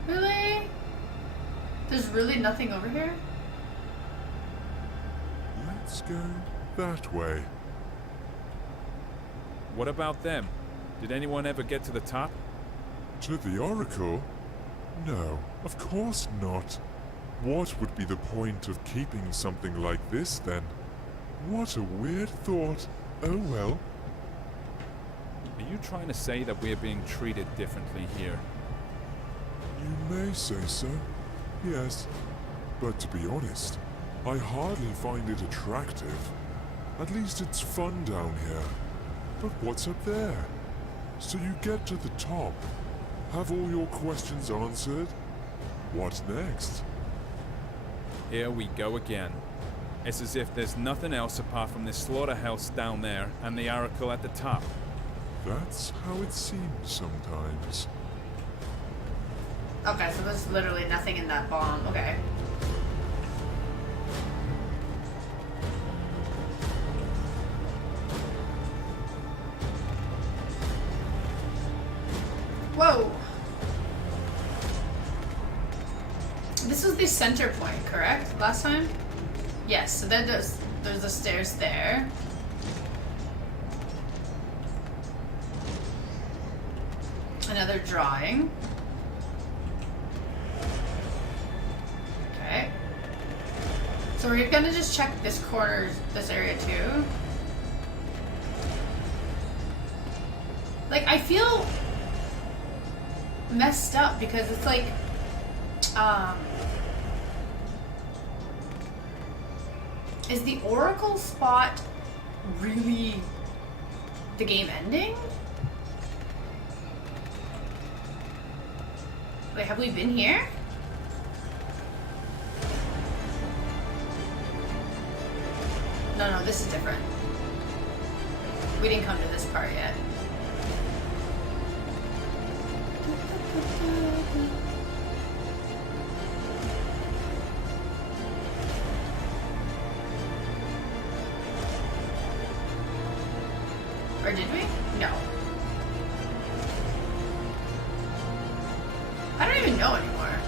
Really? There's really nothing over here? Let's go that way. What about them? Did anyone ever get to the top? To the Oracle? No, of course not. What would be the point of keeping something like this then? What a weird thought. Oh well. Are you trying to say that we're being treated differently here? You may say so. Yes. But to be honest, I hardly find it attractive. At least it's fun down here. But what's up there? So you get to the top. Have all your questions answered? What next? Here we go again. It's as if there's nothing else apart from this slaughterhouse down there and the oracle at the top. That's how it seems sometimes. Okay, so there's literally nothing in that bomb. Okay. Whoa. This was the center point, correct? Last time? Yes, so then there's the stairs there. Another drawing. Okay. So we're gonna just check this corner, this area too. Like, I feel messed up because it's like, is the Oracle spot really the game ending? Wait, have we been here? No, this is different. We didn't come to this part yet. Or did we? No. I don't even know anymore.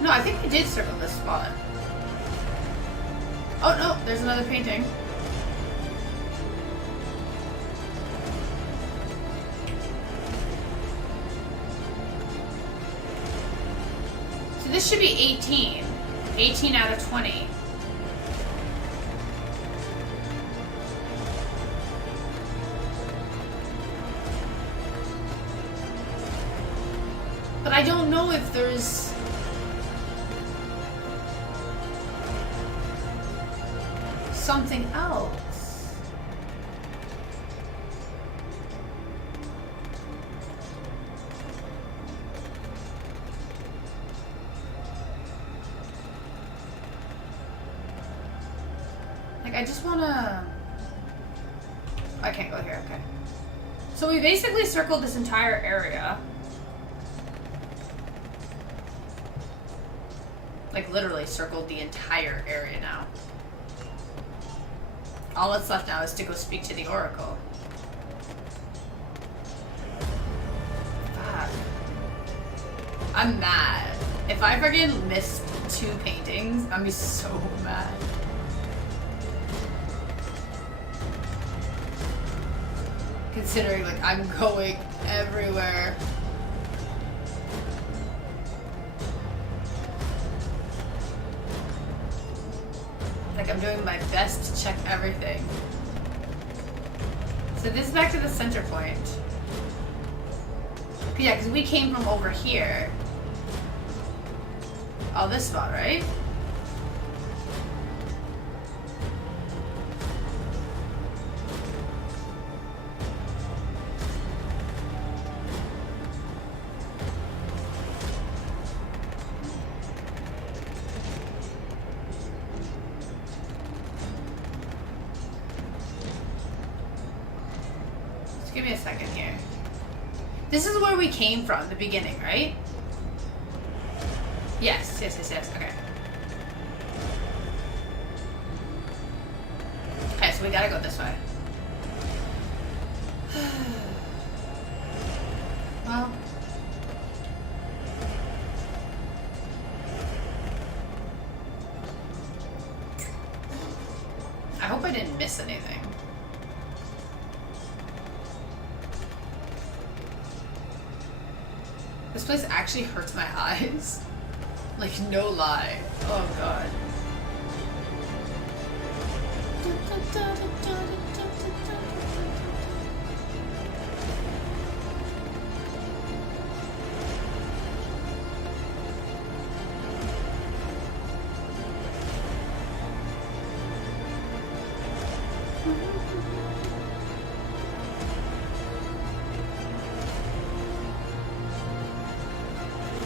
No, I think we did circle this spot. Oh no, there's another painting. So this should be 18. 18 out of 20. But I don't know if there's... something else. Like, I just wanna... I can't go here, okay. So we basically circled this entire area. Like, literally circled the entire area now. All that's left now is to go speak to the Oracle. Fuck. I'm mad. If I freaking missed 2 paintings, I'm gonna be so mad. Considering, like, I'm going everywhere. Like, I'm doing my best to check everything. So this is back to the center point. Yeah, because we came from over here. Oh, this spot, right? Give me a second here. This is where we came from, the beginning, right? Yes, okay. Okay, so we gotta go this way. Well. I hope I didn't miss anything. This place actually hurts my eyes. Like, no lie. Oh god.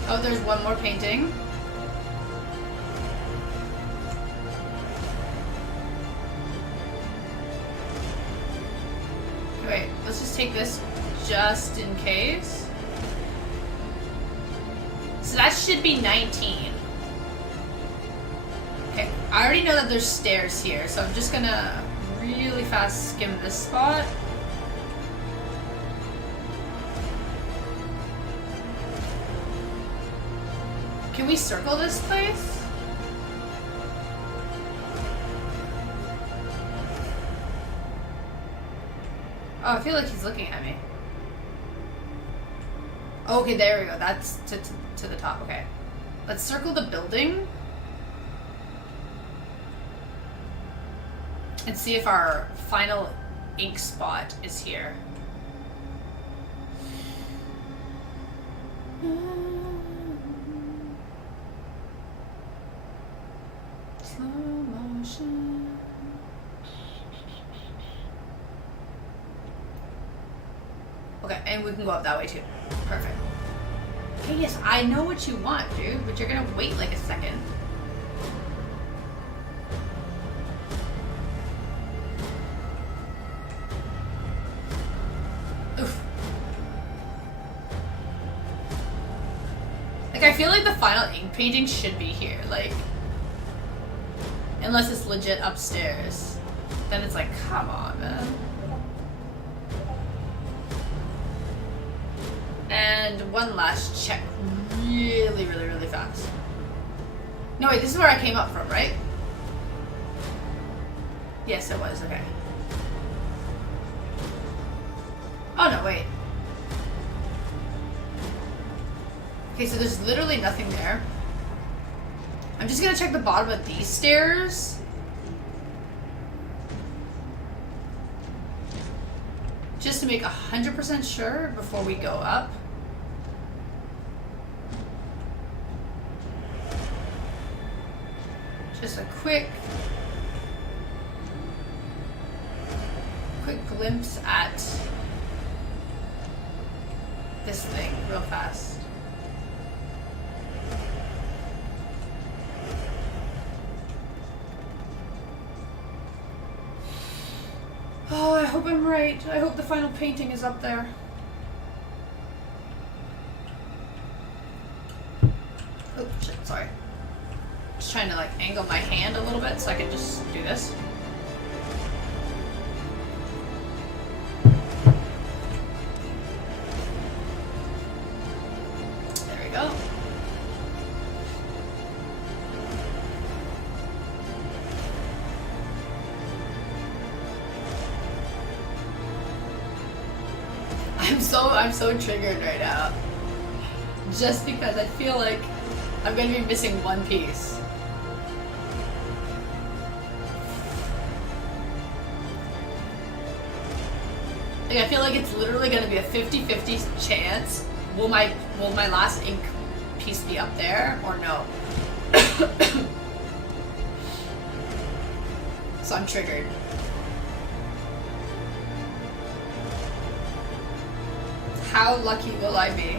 Oh, there's one more painting. Wait, let's just take this just in case. So that should be 19. Okay, I already know that there's stairs here, so I'm just gonna really fast skim this spot. Can we circle this place? Oh, I feel like he's looking at me. Okay, there we go. That's to the top. Okay. Let's circle the building. And see if our final ink spot is here. Slow motion. Okay, and we can go up that way too. Perfect. Hey, yes, I know what you want, dude, but you're gonna wait like a second. Oof. Like, I feel like the final ink painting should be here, like, unless it's legit upstairs. Then it's like, come on, man. And one last check really, really, really fast. No, wait, this is where I came up from, right? Yes, it was, okay. Oh, no, wait. Okay, so there's literally nothing there. I'm just gonna check the bottom of these stairs. Just to make 100% sure before we go up. Just a quick glimpse at this thing real fast. Oh, I hope I'm right. I hope the final painting is up there. Oh, shit, sorry. Just trying to, like, angle my hand a little bit so I can just do this. There we go. I'm so triggered right now. Just because I feel like I'm gonna be missing one piece. Like, I feel like it's literally gonna be a 50-50 chance. Will my last ink piece be up there or no? So I'm triggered. How lucky will I be?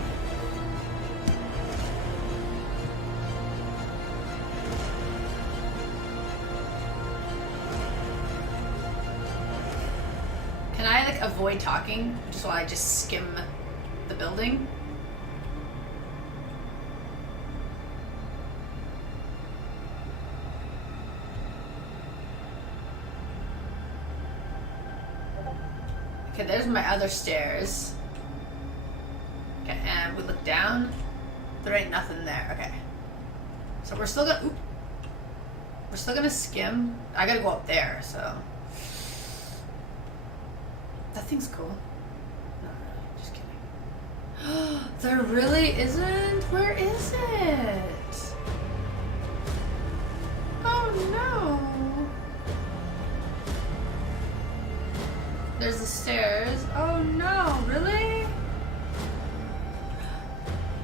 Can I, like, avoid talking just while I just skim the building? Okay, there's my other stairs. Okay, and we look down. There ain't nothing there. Okay. So we're still gonna skim. I gotta go up there, so. That thing's cool. Not really, just kidding. There really isn't? Where is it? Oh no. stairs. Oh no, really?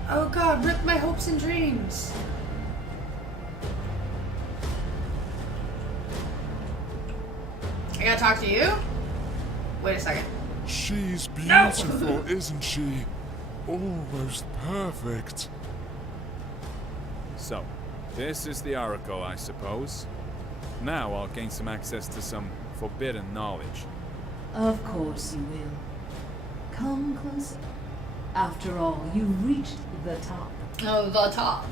Oh god, rip my hopes and dreams. I gotta talk to you? Wait a second. She's beautiful, isn't she? Almost perfect. So, this is the Oracle, I suppose. Now I'll gain some access to some forbidden knowledge. Of course you will. Come closer. After all, you reached the top. Oh, the top.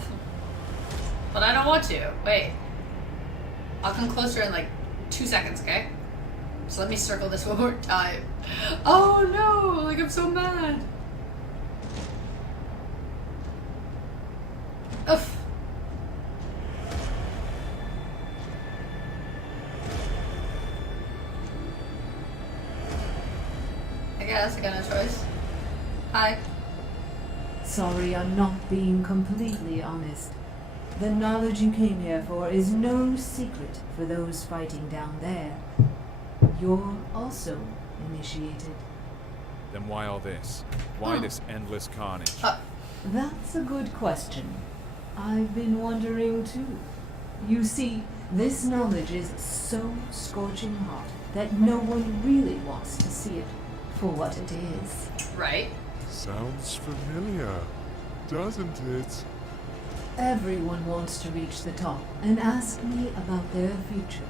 But I don't want to. Wait. I'll come closer in like 2 seconds, okay? So let me circle this one more time. Oh no! Like, I'm so mad. Oof. I guess I got no choice. Hi. Sorry, I'm not being completely honest. The knowledge you came here for is no secret for those fighting down there. You're also initiated. Then why all this? Why this endless carnage? That's a good question. I've been wondering too. You see, this knowledge is so scorching hot that no one really wants to see it for what it is. Right. Sounds familiar, doesn't it? Everyone wants to reach the top and ask me about their future.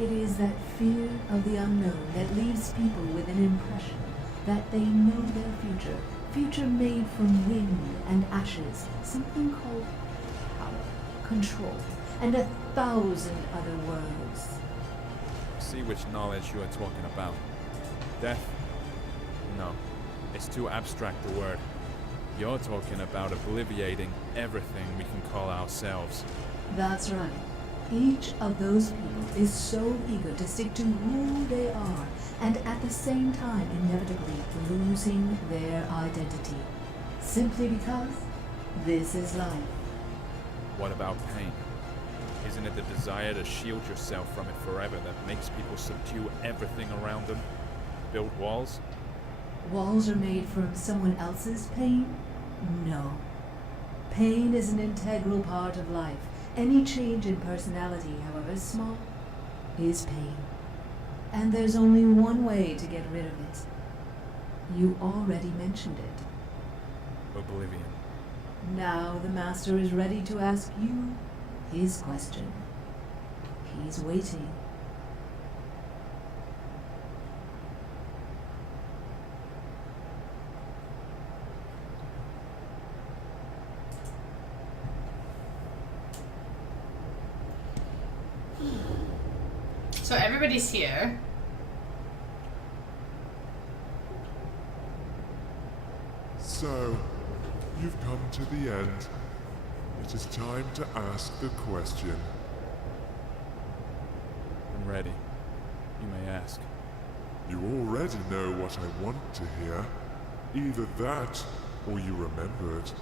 It is that fear of the unknown that leaves people with an impression that they know their future. Future made from wind and ashes, something called power, control, and 1,000 other words. See which knowledge you are talking about. Death? No. It's too abstract a word. You're talking about obliviating everything we can call ourselves. That's right. Each of those people is so eager to stick to who they are, and at the same time inevitably losing their identity. Simply because this is life. What about pain? Isn't it the desire to shield yourself from it forever that makes people subdue everything around them? Build walls? Walls are made from someone else's pain? No. Pain is an integral part of life. Any change in personality, however small, is pain. And there's only one way to get rid of it. You already mentioned it. Oblivion. Now the Master is ready to ask you his question. He's waiting. So everybody's here. So, you've come to the end. It is time to ask the question. I'm ready. You may ask. You already know what I want to hear. Either that, or you remember it.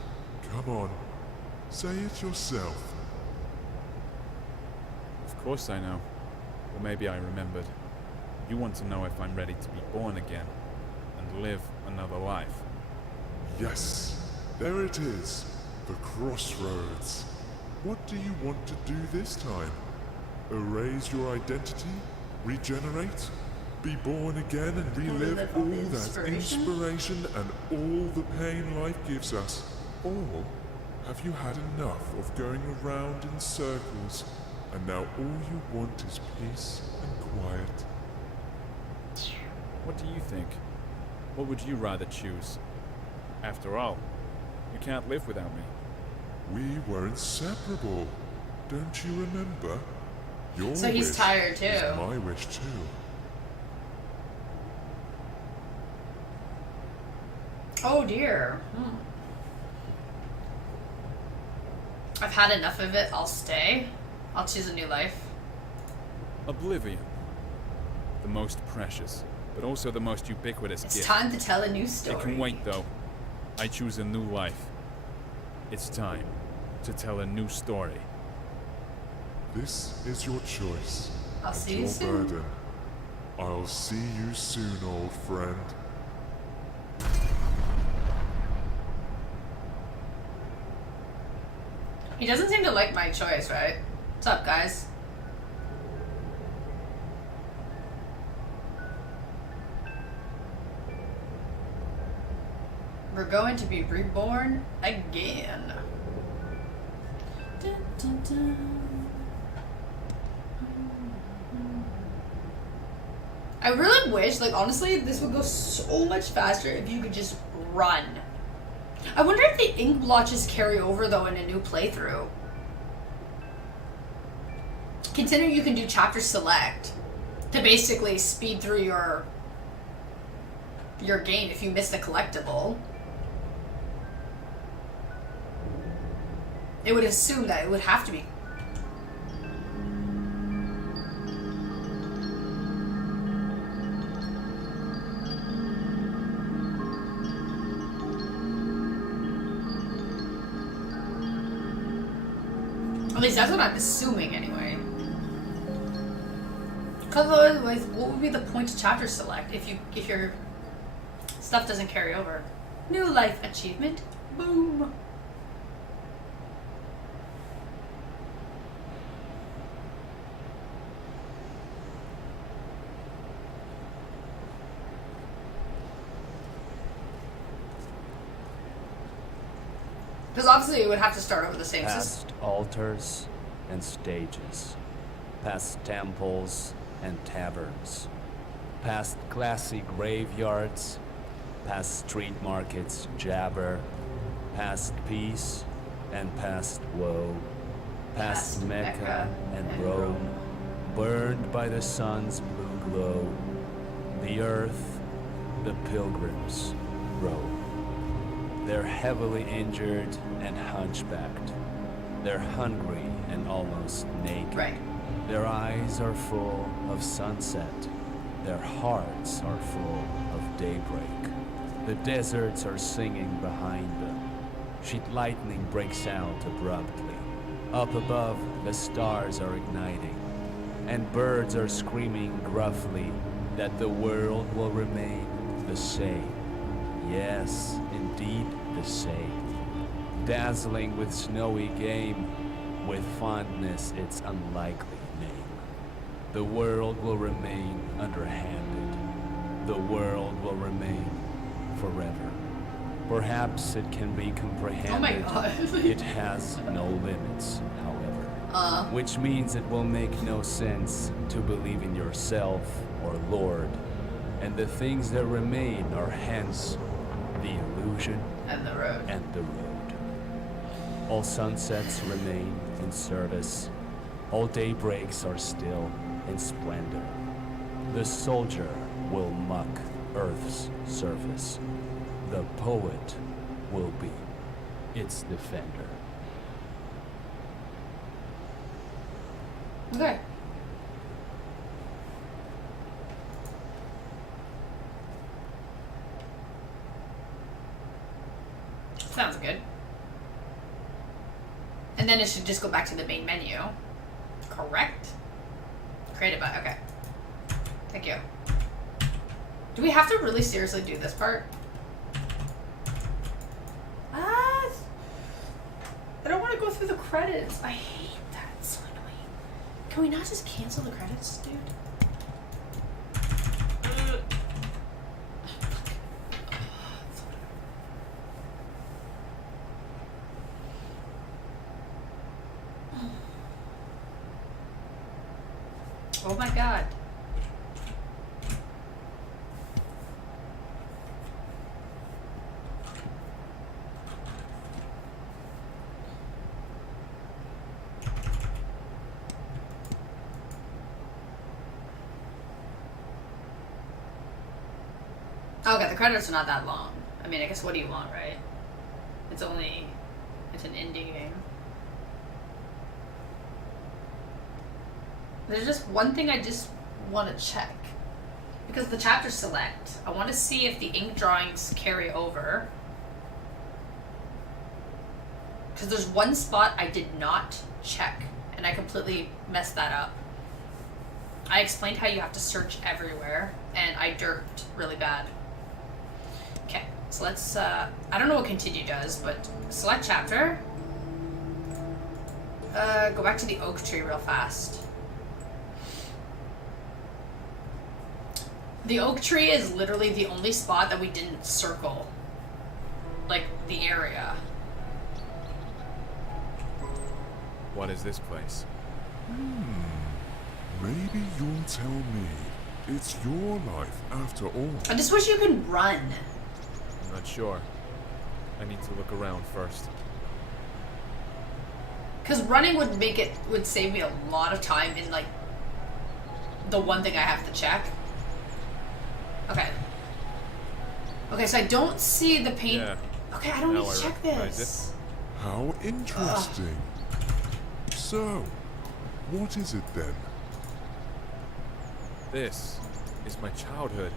Come on, say it yourself. Of course I know. Or maybe I remembered. You want to know if I'm ready to be born again and live another life. Yes, there it is. The crossroads. What do you want to do this time? Erase your identity? Regenerate? Be born again and relive all that inspiration and all the pain life gives us? Or have you had enough of going around in circles and now all you want is peace and quiet? What do you think? What would you rather choose? After all, you can't live without me. We were inseparable. Don't you remember? Your So he's wish tired, too. is my wish too. Oh dear. I've had enough of it. I'll stay. I'll choose a new life. Oblivion. The most precious, but also the most ubiquitous It's gift. time to tell a new story. It can wait, though. I choose a new life. It's time to tell a new story. This is your choice. I'll and see you your soon. burden. I'll see you soon, old friend. He doesn't seem to like my choice, right? What's up, guys? We're going to be reborn again. Dun, dun, dun. I really wish, like, honestly, this would go so much faster if you could just run. I wonder if the ink blotches carry over, though, in a new playthrough. Considering you can do chapter select to basically speed through your game if you missed a collectible. It would assume that it would have to be. At least that's what I'm assuming anyway. Because otherwise, what would be the point to chapter select if your stuff doesn't carry over? New life achievement. Boom. Because obviously it would have to start over the same system. Past altars and stages, past temples and taverns, past classy graveyards, past street markets jabber, past peace and past woe, past Mecca and Rome, burned by the sun's blue glow, the earth, the pilgrims roam. They're heavily injured and hunchbacked. They're hungry and almost naked. Right. Their eyes are full of sunset. Their hearts are full of daybreak. The deserts are singing behind them. Sheet lightning breaks out abruptly. Up above, the stars are igniting. And birds are screaming gruffly that the world will remain the same. Yes, indeed the same. Dazzling with snowy game, with fondness its unlikely name. The world will remain underhanded. The world will remain forever. Perhaps it can be comprehended. Oh my god. It has no limits, however. Which means it will make no sense to believe in yourself or Lord. And the things that remain are hence the illusion And the road. and the road. All sunsets remain in service. All daybreaks are still in splendor. The soldier will muck Earth's surface. The poet will be its defender. Okay. Sounds good. And then it should just go back to the main menu. Correct? Created by, okay. Thank you. Do we have to really seriously do this part? I don't want to go through the credits. I hate that. It's so annoying. Can we not just cancel the credits, dude? Oh my god. Okay, the credits are not that long. I mean, I guess what do you want, right? It's an indie game. There's just one thing I just want to check. Because the chapter select, I want to see if the ink drawings carry over. Because there's one spot I did not check, and I completely messed that up. I explained how you have to search everywhere, and I derped really bad. Okay, so let's, I don't know what continue does, but select chapter. Go back to the oak tree real fast. The oak tree is literally the only spot that we didn't circle. Like, the area. What is this place? Maybe you'll tell me. It's your life after all. I just wish you could run. I'm not sure. I need to look around first. Because running would save me a lot of time in, like, the one thing I have to check. Okay. Okay, so I don't see the paint. Yeah. Okay, I don't Now need to I check recognize this. How interesting. So, what is it then? This is my childhood.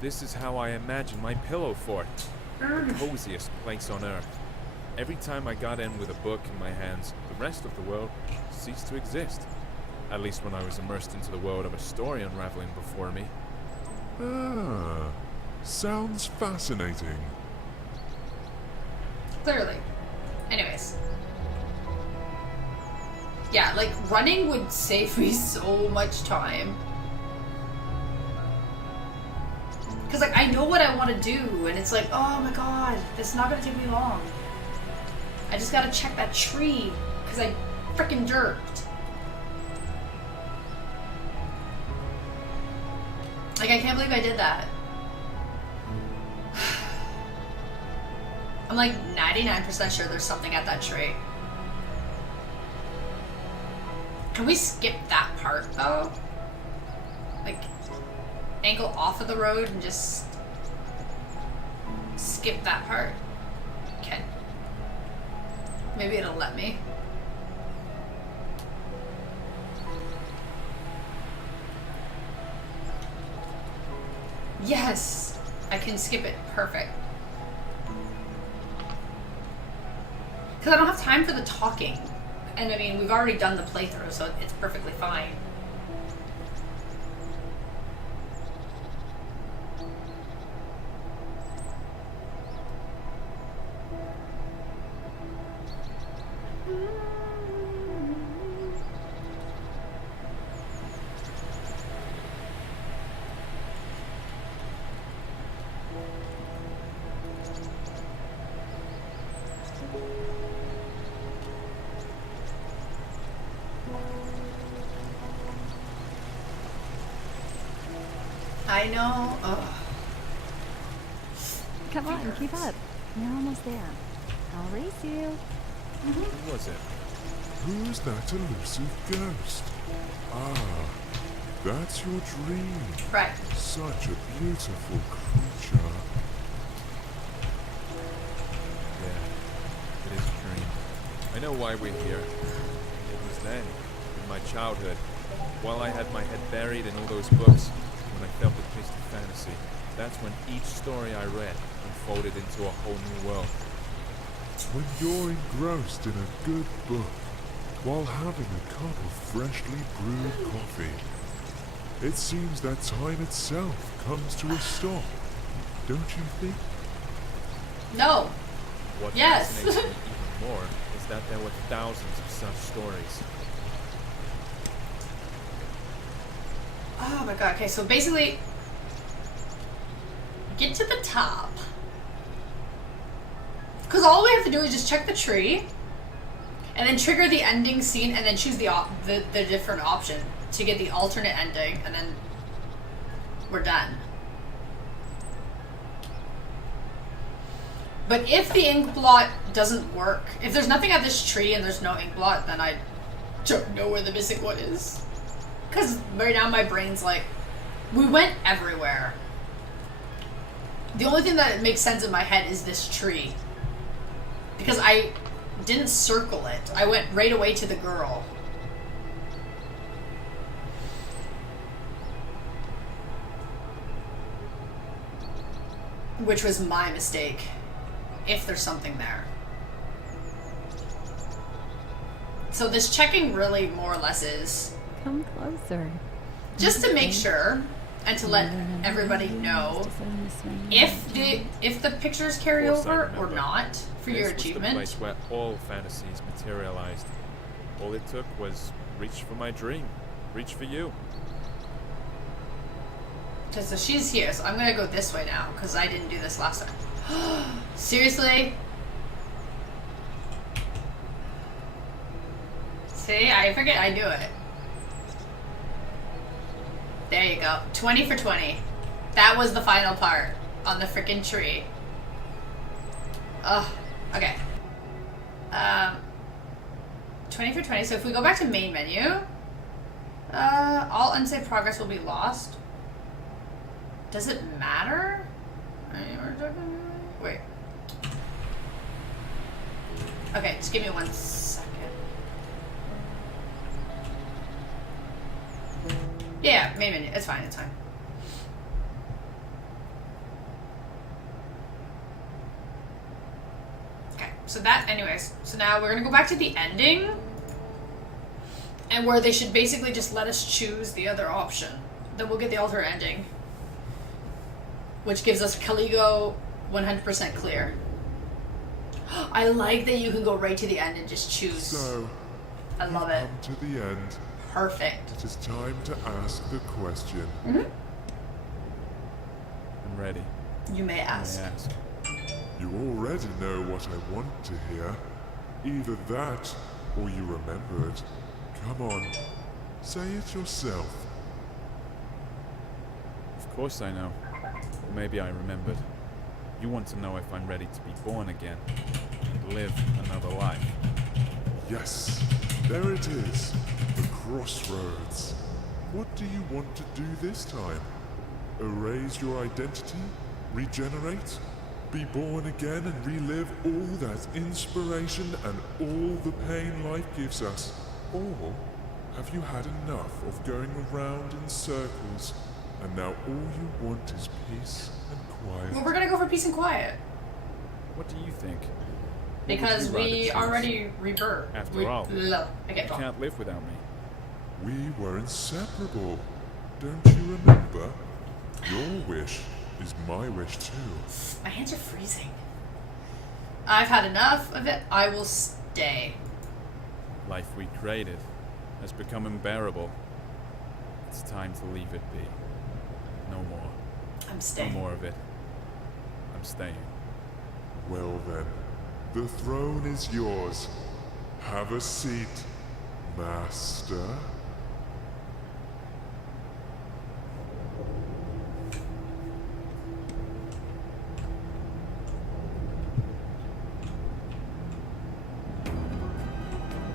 This is how I imagine my pillow fort. The coziest place on earth. Every time I got in with a book in my hands, the rest of the world ceased to exist. At least when I was immersed into the world of a story unraveling before me. Ah, sounds fascinating. Clearly. Anyways. Yeah, like, running would save me so much time. Because, like, I know what I want to do, and it's like, oh my god, this is not going to take me long. I just gotta check that tree, because I freaking jerked. Like, I can't believe I did that. I'm like 99% sure there's something at that tree. Can we skip that part, though? Like, angle off of the road and just skip that part? Okay. Maybe it'll let me. Yes! I can skip it. Perfect. Because I don't have time for the talking. And I mean, we've already done the playthrough, so it's perfectly fine. I know. Ugh. Come on, keep up. You're almost there. I'll race you. Who was it? Who's that elusive ghost? Ah, that's your dream. Right. Such a beautiful creature. Yeah, it is a dream. I know why we're here. It was then, in my childhood, while I had my head buried in all those books, when I felt the taste of fantasy. That's when each story I read unfolded into a whole new world. When you're engrossed in a good book, while having a cup of freshly brewed coffee, it seems that time itself comes to a stop, don't you think? No. What Yes. fascinates me even more is that there were thousands of such stories. Oh my god. Okay, so basically, get to the top. Because all we have to do is just check the tree, and then trigger the ending scene, and then choose the different option to get the alternate ending, and then we're done. But if the ink blot doesn't work, if there's nothing at this tree and there's no ink blot, then I don't know where the missing one is. Because right now my brain's like, we went everywhere. The only thing that makes sense in my head is this tree. Because I didn't circle it. I went right away to the girl. Which was my mistake. If there's something there. So this checking really more or less is... Come closer. just to make sure and to let everybody know if the pictures carry Of course I over or remember. not for your This was the achievement. place where all fantasies materialized. All it took was reach for my dream. Reach for you. Okay, so she's here, so I'm gonna go this way now, because I didn't do this last time. Seriously? See, I forget I do it. There you go. 20 for 20. That was the final part on the freaking tree. Ugh. Okay. 20 for 20. So if we go back to main menu, all unsaved progress will be lost. Does it matter? Wait. Okay, just give me 1 second. Yeah, main menu. It's fine, it's fine. Okay, so that, anyways. So now we're gonna go back to the ending. And where they should basically just let us choose the other option. Then we'll get the alternate ending. Which gives us Caligo 100% clear. I like that you can go right to the end and just choose. So, I love it. come to the end. Perfect. It is time to ask the question. I'm ready. You may ask. May I ask? You already know what I want to hear. Either that, or you remember it. Come on, say it yourself. Of course I know. Maybe I remembered. You want to know if I'm ready to be born again and live another life. Yes, there it is. The crossroads. What do you want to do this time? Erase your identity? Regenerate? Be born again and relive all that inspiration and all the pain life gives us? Or have you had enough of going around in circles and now all you want is peace and quiet? Well, we're gonna go for peace and quiet. What do you think? What would Because you rather we choose? already rebirth. After all, Okay, You go on. can't live without me. We were inseparable. Don't you remember? Your wish is my wish too. My hands are freezing. I've had enough of it. I will stay. Life we created has become unbearable. It's time to leave it be. No more. I'm No staying. more of it. I'm staying. Well then, the throne is yours. Have a seat, Master.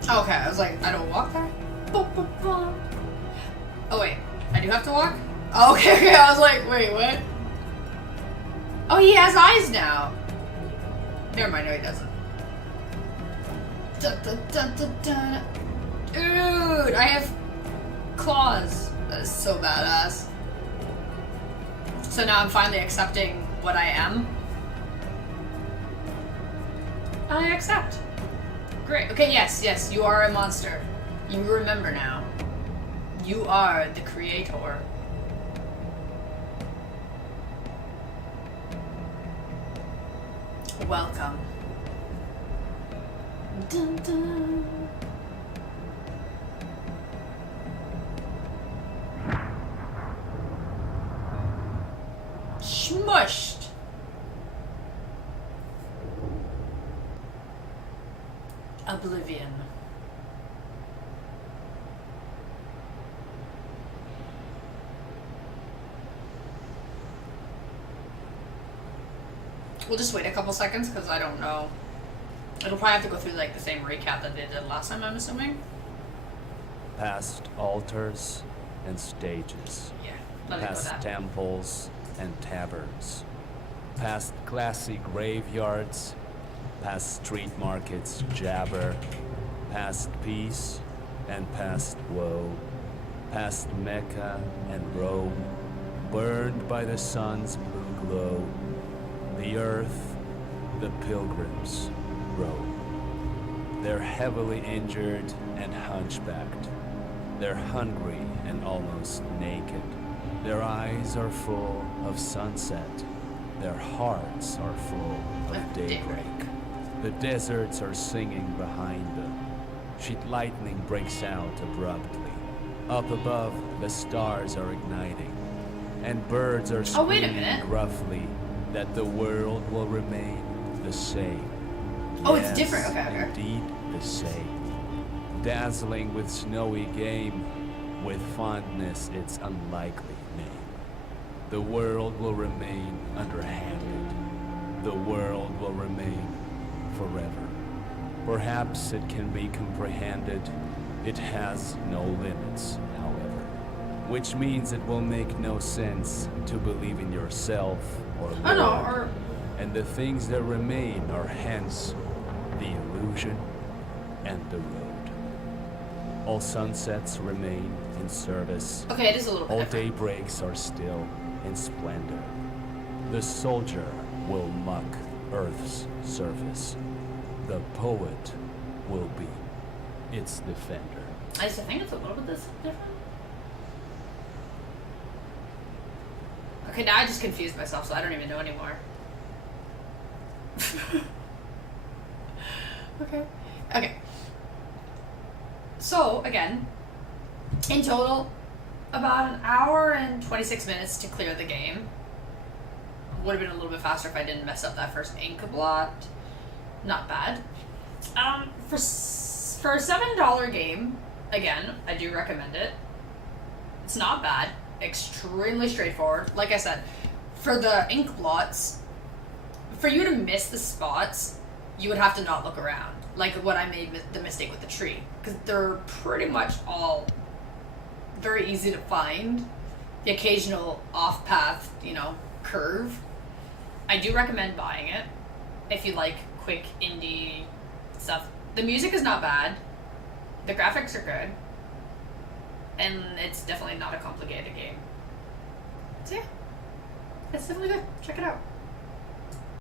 Okay, I was like, I don't walk there? Oh wait, I do have to walk? Oh, okay, I was like, wait, what? Oh, he has eyes now. Never mind, no he doesn't. Dun, dun, dun, dun, dun. Dude, I have claws. That is so badass. So now I'm finally accepting what I am. I accept. Great. Okay, yes, you are a monster. You remember now. You are the creator. Welcome. Dun, dun. Smushed. Oblivion. We'll just wait a couple seconds because I don't know. It'll probably have to go through like the same recap that they did last time, I'm assuming. Past altars and stages. Yeah, let it go Past that. temples and taverns. Past classy graveyards. Past street markets jabber. Past peace and past woe. Past Mecca and Rome. Burned by the sun's blue glow. The earth, the pilgrims roam. They're heavily injured and hunchbacked. They're hungry and almost naked. Their eyes are full of sunset. Their hearts are full of daybreak. The deserts are singing behind them. Sheet lightning breaks out abruptly. Up above, the stars are igniting. And birds are Oh, wait a screaming minute. gruffly that the world will remain the same. Oh, it's Yes, different. Okay, okay. Indeed, the same. Dazzling with snowy game, with fondness its unlikely name. The world will remain underhanded. The world will remain forever. Perhaps it can be comprehended. It has no limits, however. Which means it will make no sense to believe in yourself or Oh no, Lord. or And the things that remain are hence the illusion and the road. All sunsets remain in service. okay, it is a little bit All different. daybreaks are still in splendor. The soldier will muck Earth's surface. The poet will be its defender. I just think it's a little bit different. Okay, now I just confused myself, so I don't even know anymore. Okay. Okay. So, again, in total, about an hour and 26 minutes to clear the game. Would have been a little bit faster if I didn't mess up that first ink blot. Not bad. For a $7 game, again, I do recommend it. It's not bad. Extremely straightforward. Like I said, for the ink blots, for you to miss the spots, you would have to not look around. Like what I made the mistake with the tree. Because they're pretty much all very easy to find. The occasional off-path, curve. I do recommend buying it if you like quick indie stuff. The music is not bad. The graphics are good. And it's definitely not a complicated game. So yeah, it's definitely good. Check it out.